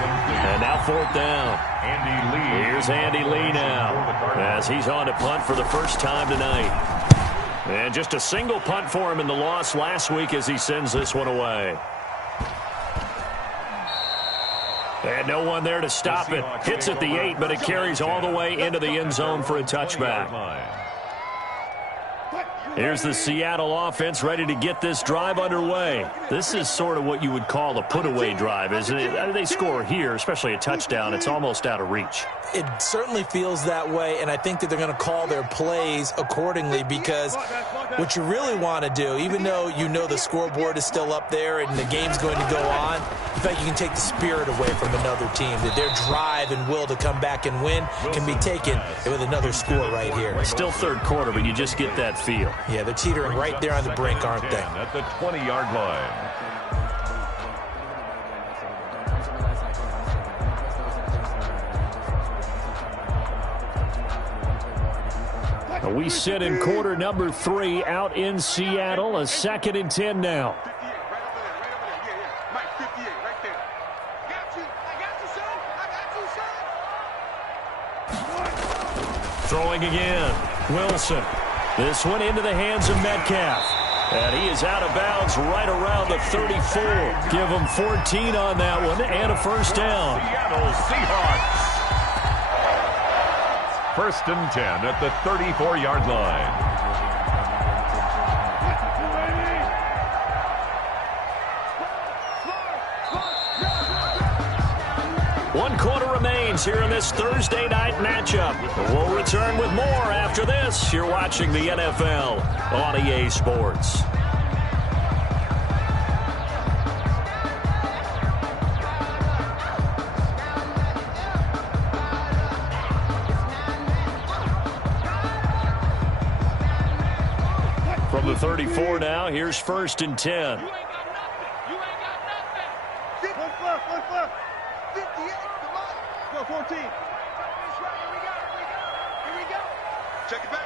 And now 4th down. Andy Lee. Here's Andy Lee now as he's on to punt for the first time tonight. And just a single punt for him in the loss last week as he sends this one away. And no one there to stop it. Hits at the 8, but it carries all the way into the end zone for a touchback. Here's the Seattle offense ready to get this drive underway. This is sort of what you would call a put-away drive, isn't it? They score here, especially a touchdown. It's almost out of reach. It certainly feels that way, and I think that they're going to call their plays accordingly, because what you really want to do, even though you know the scoreboard is still up there and the game's going to go on, in fact, you can take the spirit away from another team. That their drive and will to come back and win can be taken with another score right here. Still third quarter, but you just get that feel. Yeah, they're teetering right there on the brink, aren't they? At the 20-yard line. We sit in quarter number 3 out in Seattle. A 2nd and 10 now. Throwing again. Wilson. This one into the hands of Metcalf. And he is out of bounds right around the 34. Give him 14 on that one and a first down. Seattle Seahawks. First and 10 at the 34-yard line. One quarter remains here in this Thursday night matchup. We'll return with more after this. You're watching the NFL on EA Sports. From the 34 now, here's first and 10. You ain't got nothing. 1 left. 58. Come on. Go 14. Here we go. Check it back.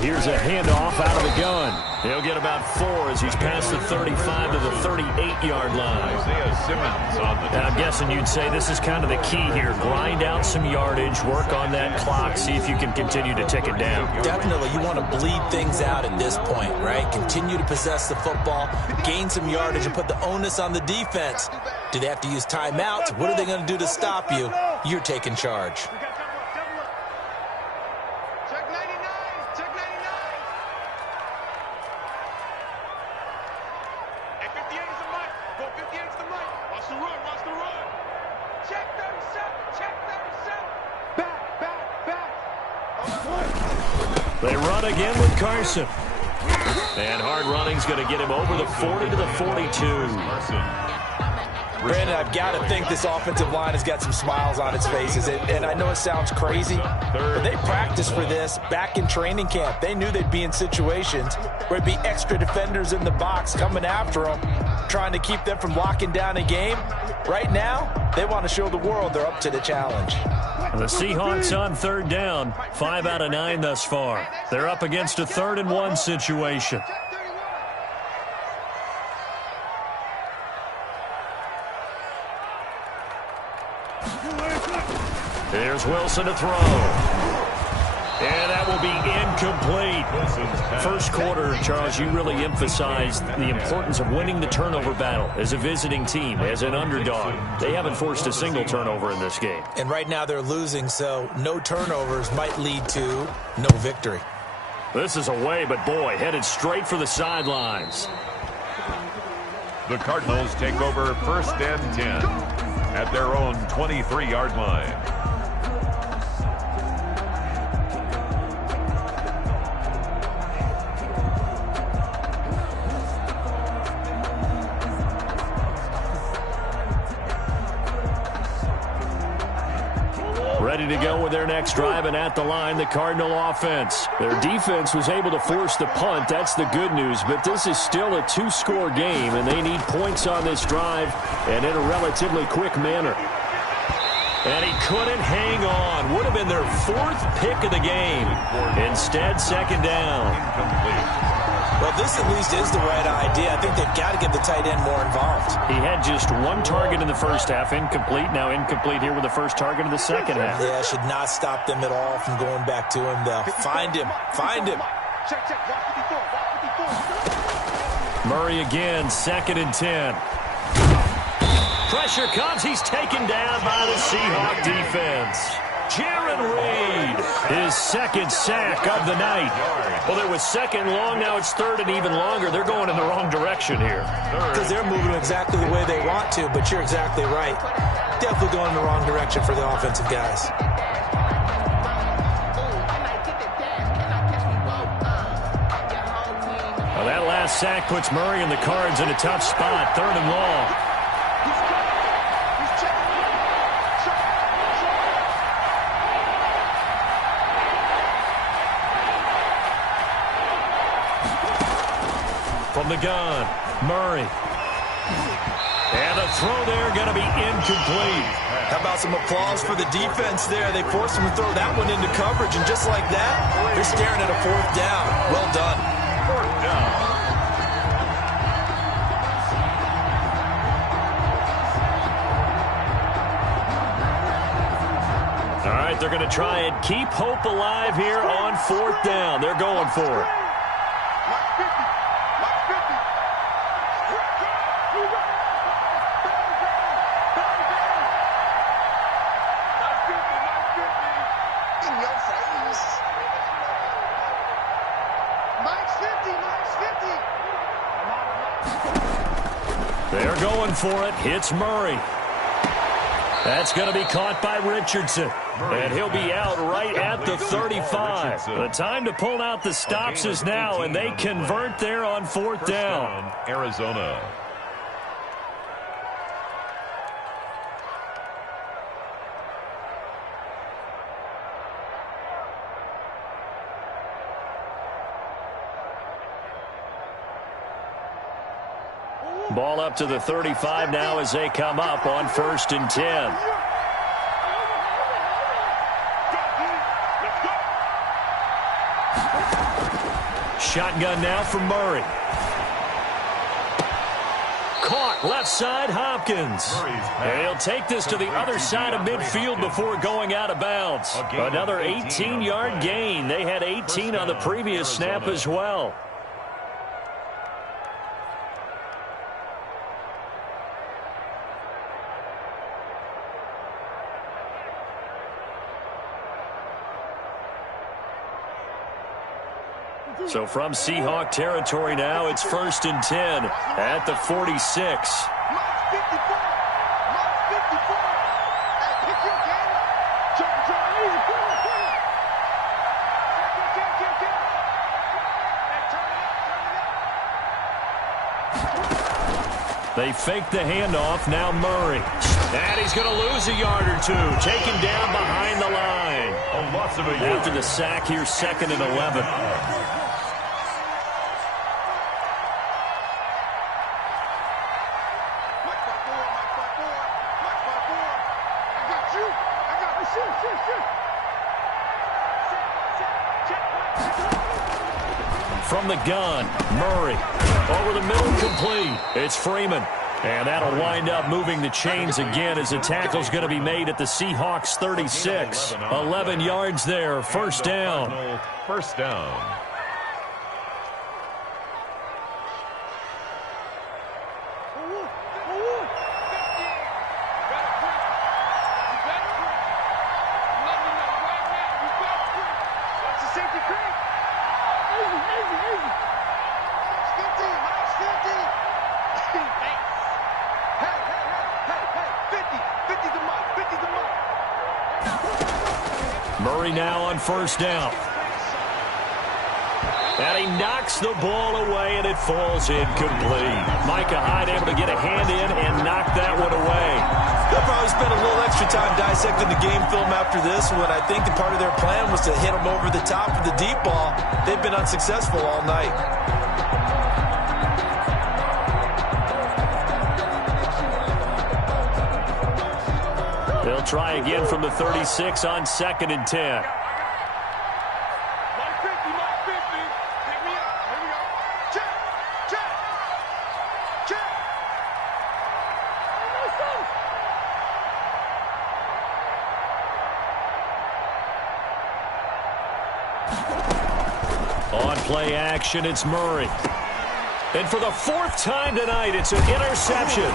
Here's a handoff out of the gun. He'll get about 4 as he's past the 35 to the 38-yard line. Isaiah Simmons on the I'm guessing you'd say this is kind of the key here. Grind out some yardage, work on that clock, see if you can continue to tick it down. Definitely, you want to bleed things out at this point, right? Continue to possess the football, gain some yardage, and put the onus on the defense. Do they have to use timeouts? What are they going to do to stop you? You're taking charge. They run again with Carson. And hard running's going to get him over the 40 to the 42. Brandon, I've got to think this offensive line has got some smiles on its faces. And I know it sounds crazy, but they practiced for this back in training camp. They knew they'd be in situations where there'd be extra defenders in the box coming after them, trying to keep them from locking down a game. Right now, they want to show the world they're up to the challenge. The Seahawks on 3rd down, 5 out of 9 thus far. They're up against a 3rd and 1 situation. Here's Wilson to throw. And that will be incomplete. First quarter, Charles, you really emphasized the importance of winning the turnover battle as a visiting team, as an underdog. They haven't forced a single turnover in this game. And right now they're losing, so no turnovers might lead to no victory. This is away, but boy, headed straight for the sidelines. The Cardinals take over 1st and 10 at their own 23-yard line. Ready to go with their next drive, and at the line, the Cardinal offense. Their defense was able to force the punt. That's the good news, but this is still a 2-score game, and they need points on this drive and in a relatively quick manner. And he couldn't hang on. Would have been their 4th pick of the game. Instead, 2nd down. Incomplete. Well, this at least is the right idea. I think they've got to get the tight end more involved. He had just 1 target in the first half, incomplete. Now incomplete here with the first target of the second half. Yeah, should not stop them at all from going back to him, though. Find him. Find him. Murray again, 2nd and 10. Pressure comes. He's taken down by the Seahawks defense. Jaron Reed, his 2nd sack of the night. Well, it was 2nd long, now it's 3rd and even longer. They're going in the wrong direction here. Because they're moving exactly the way they want to, but you're exactly right. Definitely going in the wrong direction for the offensive guys. Well, that last sack puts Murray and the Cards in a tough spot, 3rd and long. From the gun, Murray. And a throw there going to be incomplete. How about some applause for the defense there? They forced him to throw that one into coverage, and just like that, they're staring at a 4th down. Well done. 4th down. All right, they're going to try and keep hope alive here on 4th down. They're going for it. They're going for it. It's Murray. That's going to be caught by Richardson. And he'll be out right at the 35. The time to pull out the stops is now, and they convert there on 4th down. Arizona. Ball up to the 35 now as they come up on 1st and 10. shotgun now from Murray. Caught left side, Hopkins. And he'll take this to the other side of midfield before going out of bounds. Another 18-yard gain. They had 18 on the previous snap as well. So from Seahawk territory now, it's 1st and 10 at the 46. They fake the handoff. Now Murray. And he's going to lose a yard or two. Taken down behind the line. After the sack, here's 2nd and 11. From the gun, Murray. Over the middle, complete. It's Freeman. And that'll wind up moving the chains again as the tackle's going to be made at the Seahawks 36. 11 yards there, 1st down. 1st down. Murray now on 1st down. And he knocks the ball away, and it falls incomplete. Micah Hyde able to get a hand in and knock that one away. They'll probably spend a little extra time dissecting the game film after this one. I think the part of their plan was to hit him over the top of the deep ball. They've been unsuccessful all night. They'll try again from the 36 on 2nd and 10. On play action, it's Murray. And for the 4th time tonight, it's an interception.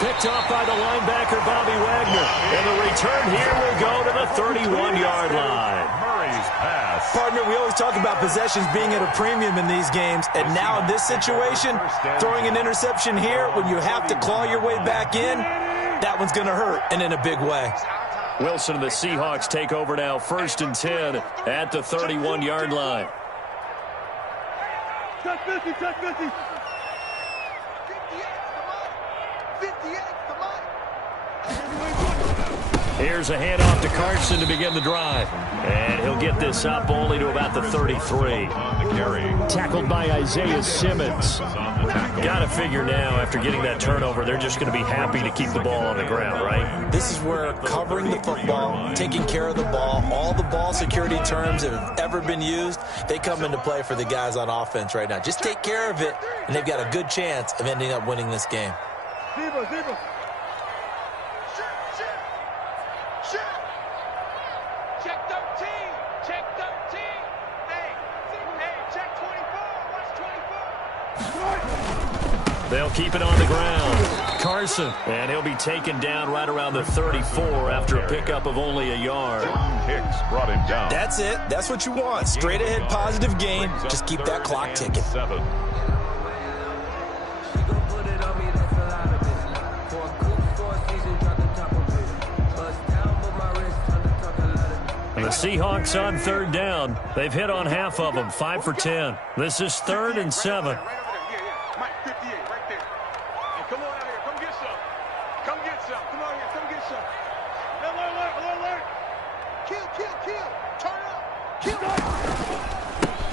Picked off by the linebacker, Bobby Wagner. And the return here will go to the 31-yard line. Murray's pass. Partner, we always talk about possessions being at a premium in these games. And now in this situation, throwing an interception here when you have to claw your way back in, that one's going to hurt, and in a big way. Wilson and the Seahawks take over now, 1st and 10 at the 31-yard line. Check 50, check 50. 58, Here's a handoff to Carson to begin the drive. And he'll get this up only to about the 33. Tackled by Isaiah Simmons. Got to figure now, after getting that turnover, they're just going to be happy to keep the ball on the ground, right? This is where covering the football, taking care of the ball, all the ball security terms that have ever been used, they come into play for the guys on offense right now. Just take care of it, and they've got a good chance of ending up winning this game. Zebra. Check 13. Check 13. Hey, check 24. Watch 24. They'll keep it on the ground. Carson, and he'll be taken down right around the 34 after a pickup of only a yard. Hicks brought him down. That's it. That's what you want. Straight ahead positive gain. Just keep that clock ticking. 7. And the Seahawks on 3rd down. They've hit on half of them, 5 for 10. This is 3rd and 7. Mike, 58, right there. And come on out here. Come get some. Come get some. Come on here. Come get some. Alert. Kill. Turn up. Kill.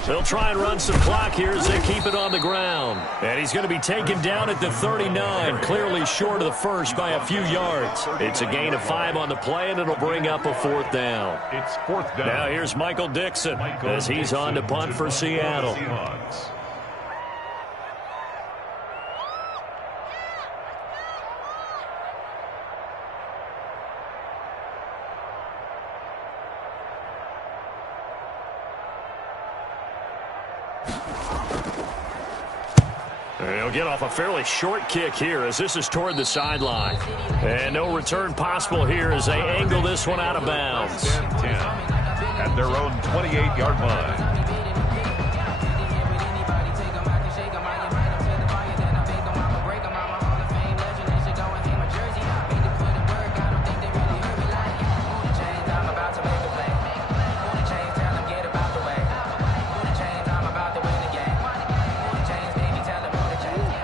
They'll try and run some clock here as they keep it on the ground. And he's going to be taken down at the 39, clearly short of the first by a few yards. It's a gain of 5 on the play, and it'll bring up a 4th down. It's 4th down. Now here's Michael Dixon as he's on to punt for Seattle. Seahawks. He'll get off a fairly short kick here as this is toward the sideline. And no return possible here as they angle this one out of bounds. 10 at their own 28-yard line.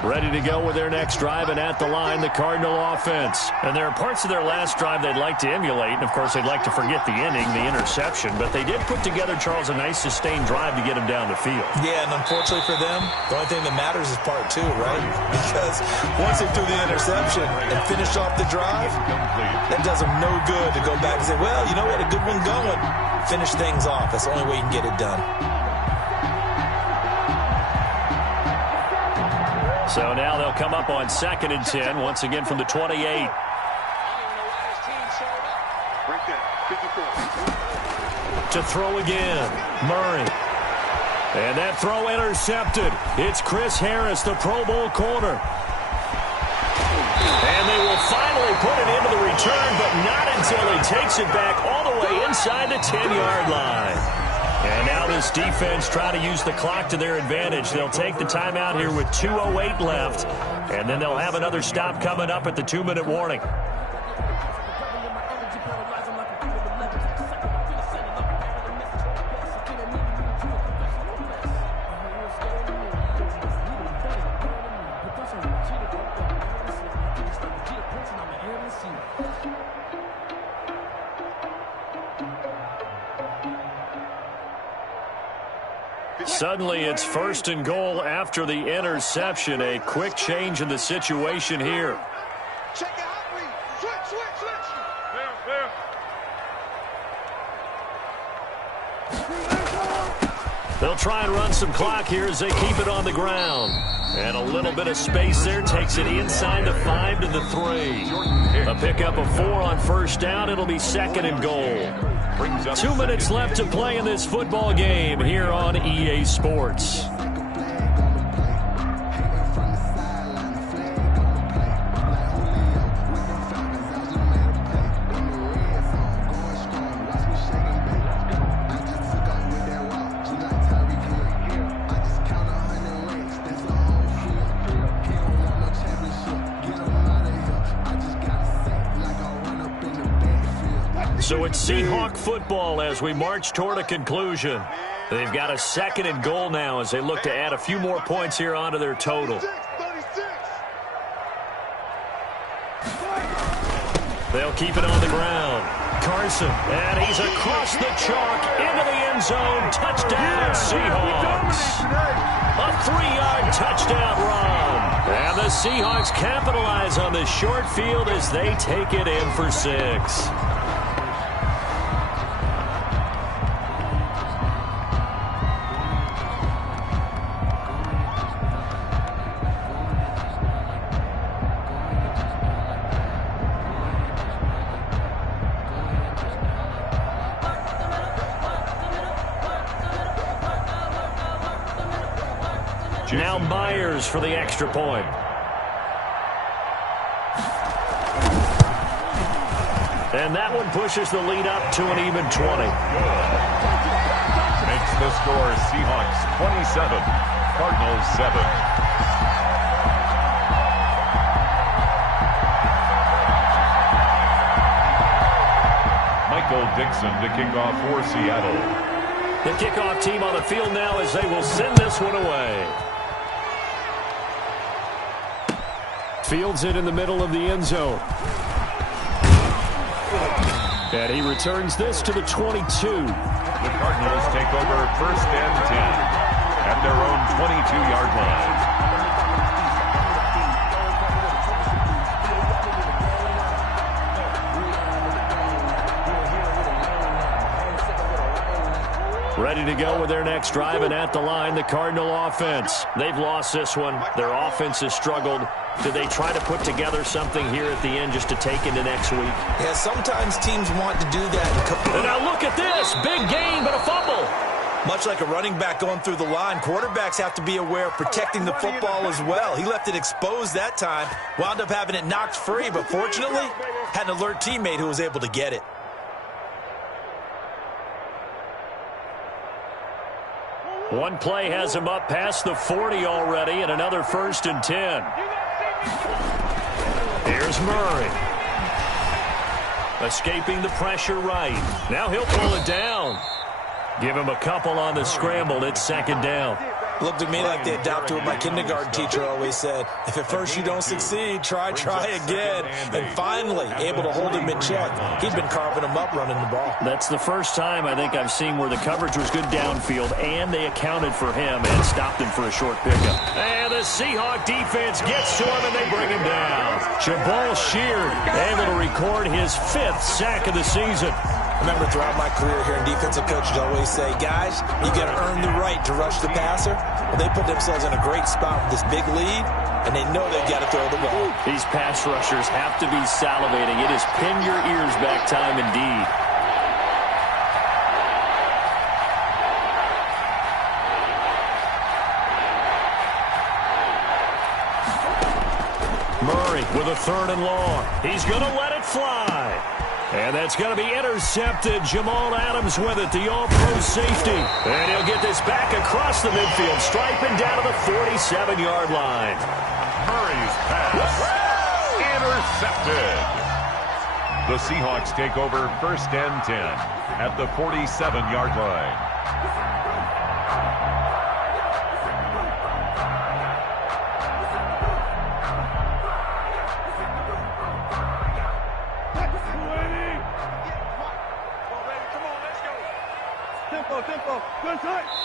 Ready to go with their next drive, and at the line, the Cardinal offense. And there are parts of their last drive they'd like to emulate, and of course they'd like to forget the inning, the interception, but they did put together, Charles, a nice sustained drive to get him down the field. Yeah, and unfortunately for them, the only thing that matters is part 2, right? Because once they threw the interception and finished off the drive, that does them no good to go back and say, well, you know what, a good one going. Finish things off. That's the only way you can get it done. So now they'll come up on 2nd and 10, once again from the 28. To throw again, Murray. And that throw intercepted. It's Chris Harris, the Pro Bowl corner. And they will finally put it into the return, but not until he takes it back all the way inside the 10-yard line. And now this defense trying to use the clock to their advantage. They'll take the timeout here with 2:08 left, and then they'll have another stop coming up at the 2-minute warning. Suddenly, it's 1st and goal after the interception. A quick change in the situation here. Check it out, switch. They'll try and run some clock here as they keep it on the ground. And a little bit of space there takes it inside the 5 to the 3. A pickup of 4 on 1st down. It'll be 2nd and goal. 2 minutes left to play in this football game here on EA Sports. So it's Seahawk football as we march toward a conclusion. They've got a 2nd and goal now as they look to add a few more points here onto their total. They'll keep it on the ground. Carson, and he's across the chalk into the end zone. Touchdown, Seahawks. A 3-yard touchdown run. And the Seahawks capitalize on the short field as they take it in for 6. Now Myers for the extra point. And that one pushes the lead up to an even 20. Makes the score Seahawks 27, Cardinals 7. Michael Dixon to kick off for Seattle. The kickoff team on the field now as they will send this one away. Fields it in the middle of the end zone. And he returns this to the 22. The Cardinals take over 1st and 10. at their own 22-yard line. Ready to go with their next drive, and at the line, the Cardinal offense. They've lost this one. Their offense has struggled. Do they try to put together something here at the end just to take into next week? Yeah, sometimes teams want to do that. And now look at this. Big gain, but a fumble. Much like a running back going through the line, quarterbacks have to be aware of protecting the football as well. He left it exposed that time, wound up having it knocked free, but fortunately, had an alert teammate who was able to get it. One play has him up past the 40 already, and another 1st and 10. Here's Murray. Escaping the pressure right. Now he'll pull it down. Give him a couple on the scramble. It's 2nd down. Looked to me like they adopted what my kindergarten teacher always said. If at first you don't succeed, try again. And finally, able to hold him in check. He'd been carving him up running the ball. That's the first time I think I've seen where the coverage was good downfield, and they accounted for him and stopped him for a short pickup. And the Seahawk defense gets to him, and they bring him down. Jabal Sheard able to record his 5th sack of the season. Remember, throughout my career here in defensive coaches always say, guys, you got to earn the right to rush the passer. Well, they put themselves in a great spot with this big lead, and they know they've got to throw the ball. These pass rushers have to be salivating. It is pin your ears back time indeed. Murray with a 3rd and long. He's going to let it fly. And that's going to be intercepted. Jamal Adams with it, the all-pro safety. And he'll get this back across the midfield, striping down to the 47-yard line. Murray's pass. Intercepted. The Seahawks take over 1st and 10 at the 47-yard line.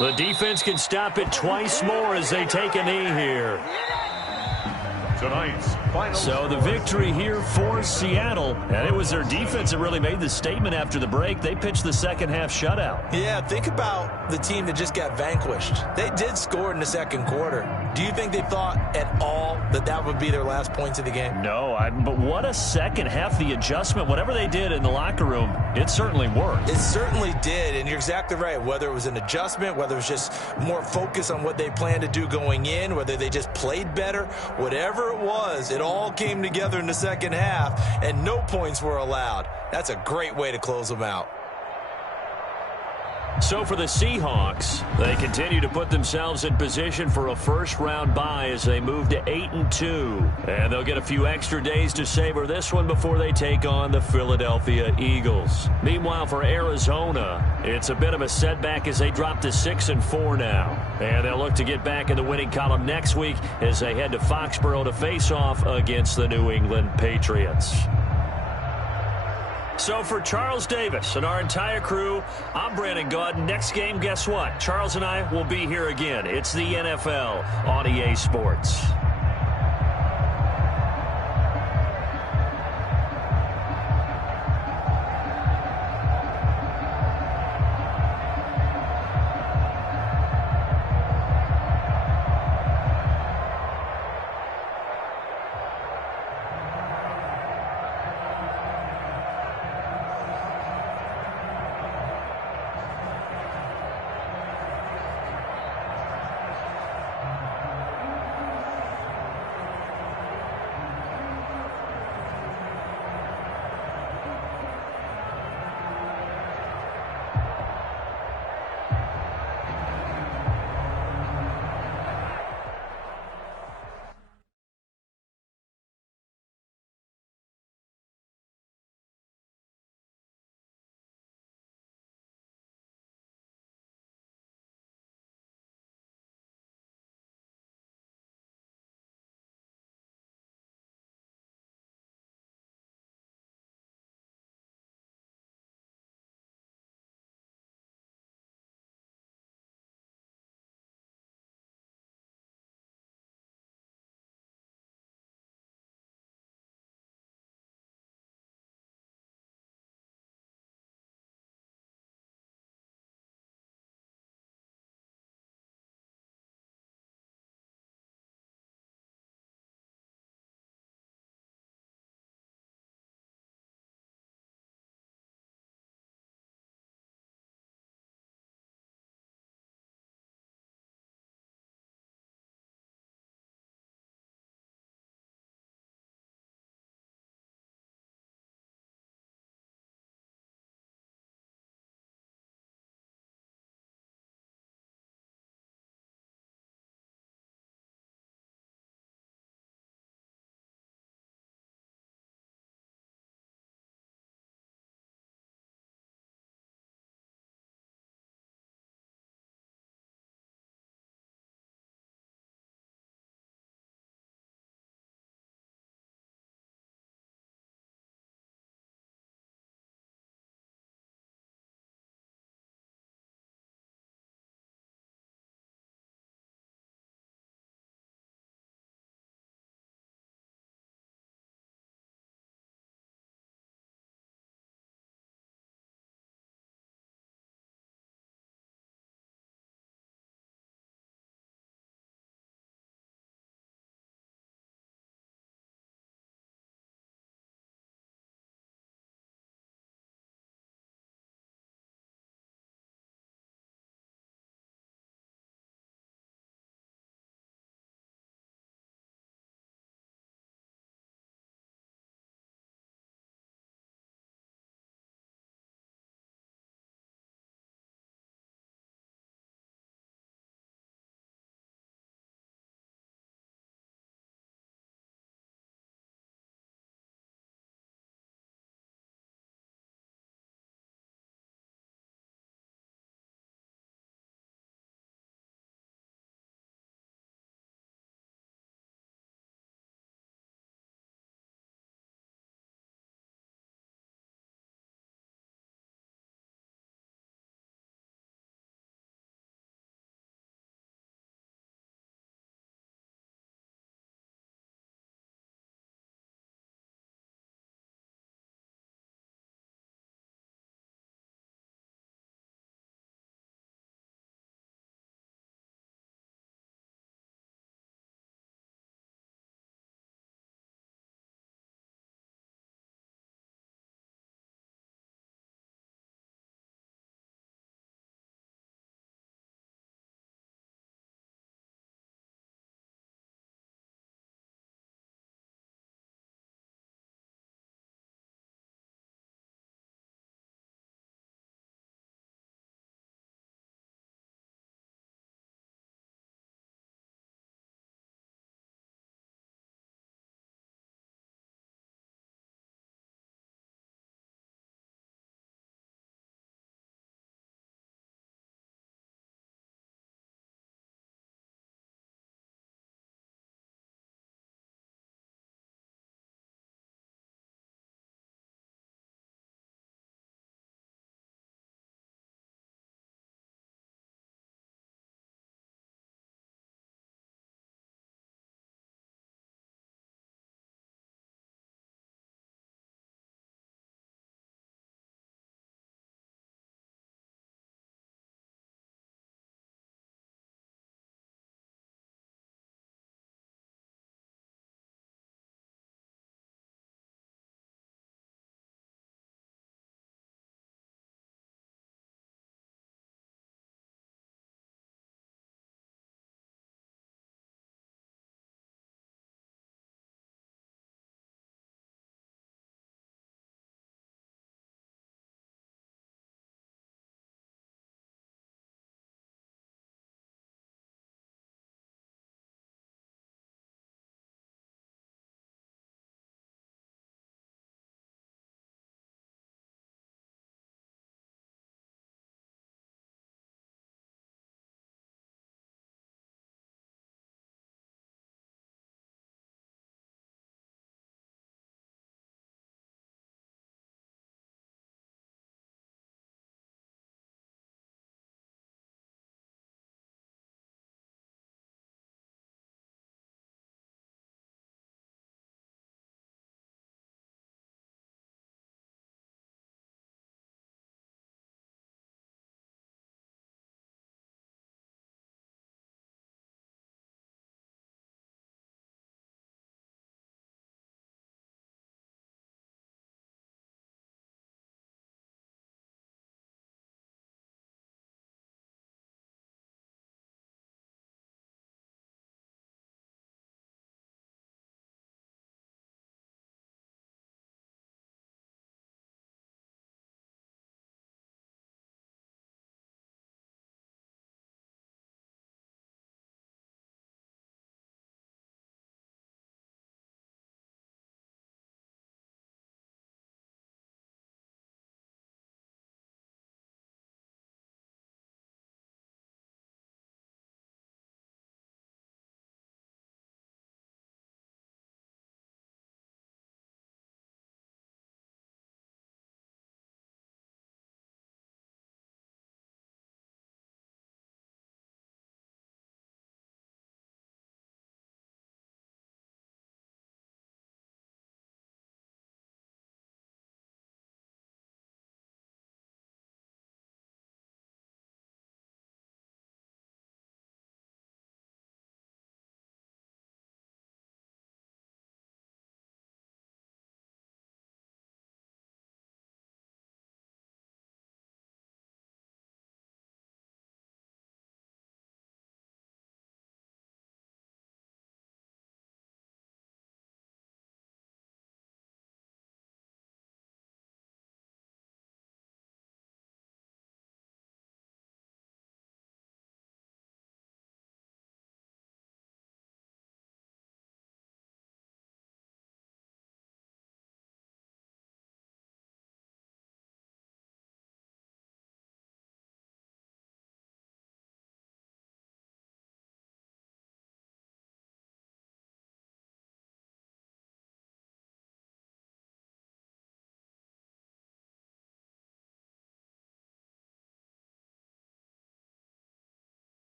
The defense can stop it twice more as they take a knee here. Tonight's final. So the victory here for Seattle, and it was their defense that really made the statement after the break. They pitched the second half shutout. Yeah, think about the team that just got vanquished. They did score in the 2nd quarter. Do you think they thought at all that that would be their last points of the game? No, but what a second half. The adjustment, whatever they did in the locker room, it certainly worked. It certainly did, and you're exactly right. Whether it was an adjustment, whether it was just more focus on what they planned to do going in, whether they just played better, whatever it was, it all came together in the second half, and no points were allowed. That's a great way to close them out. So for the Seahawks, they continue to put themselves in position for a first-round bye as they move to 8-2. And they'll get a few extra days to savor this one before they take on the Philadelphia Eagles. Meanwhile, for Arizona, it's a bit of a setback as they drop to 6-4 now. And they'll look to get back in the winning column next week as they head to Foxborough to face off against the New England Patriots. So for Charles Davis and our entire crew, I'm Brandon Gaudin. Next game, guess what? Charles and I will be here again. It's the NFL on EA Sports.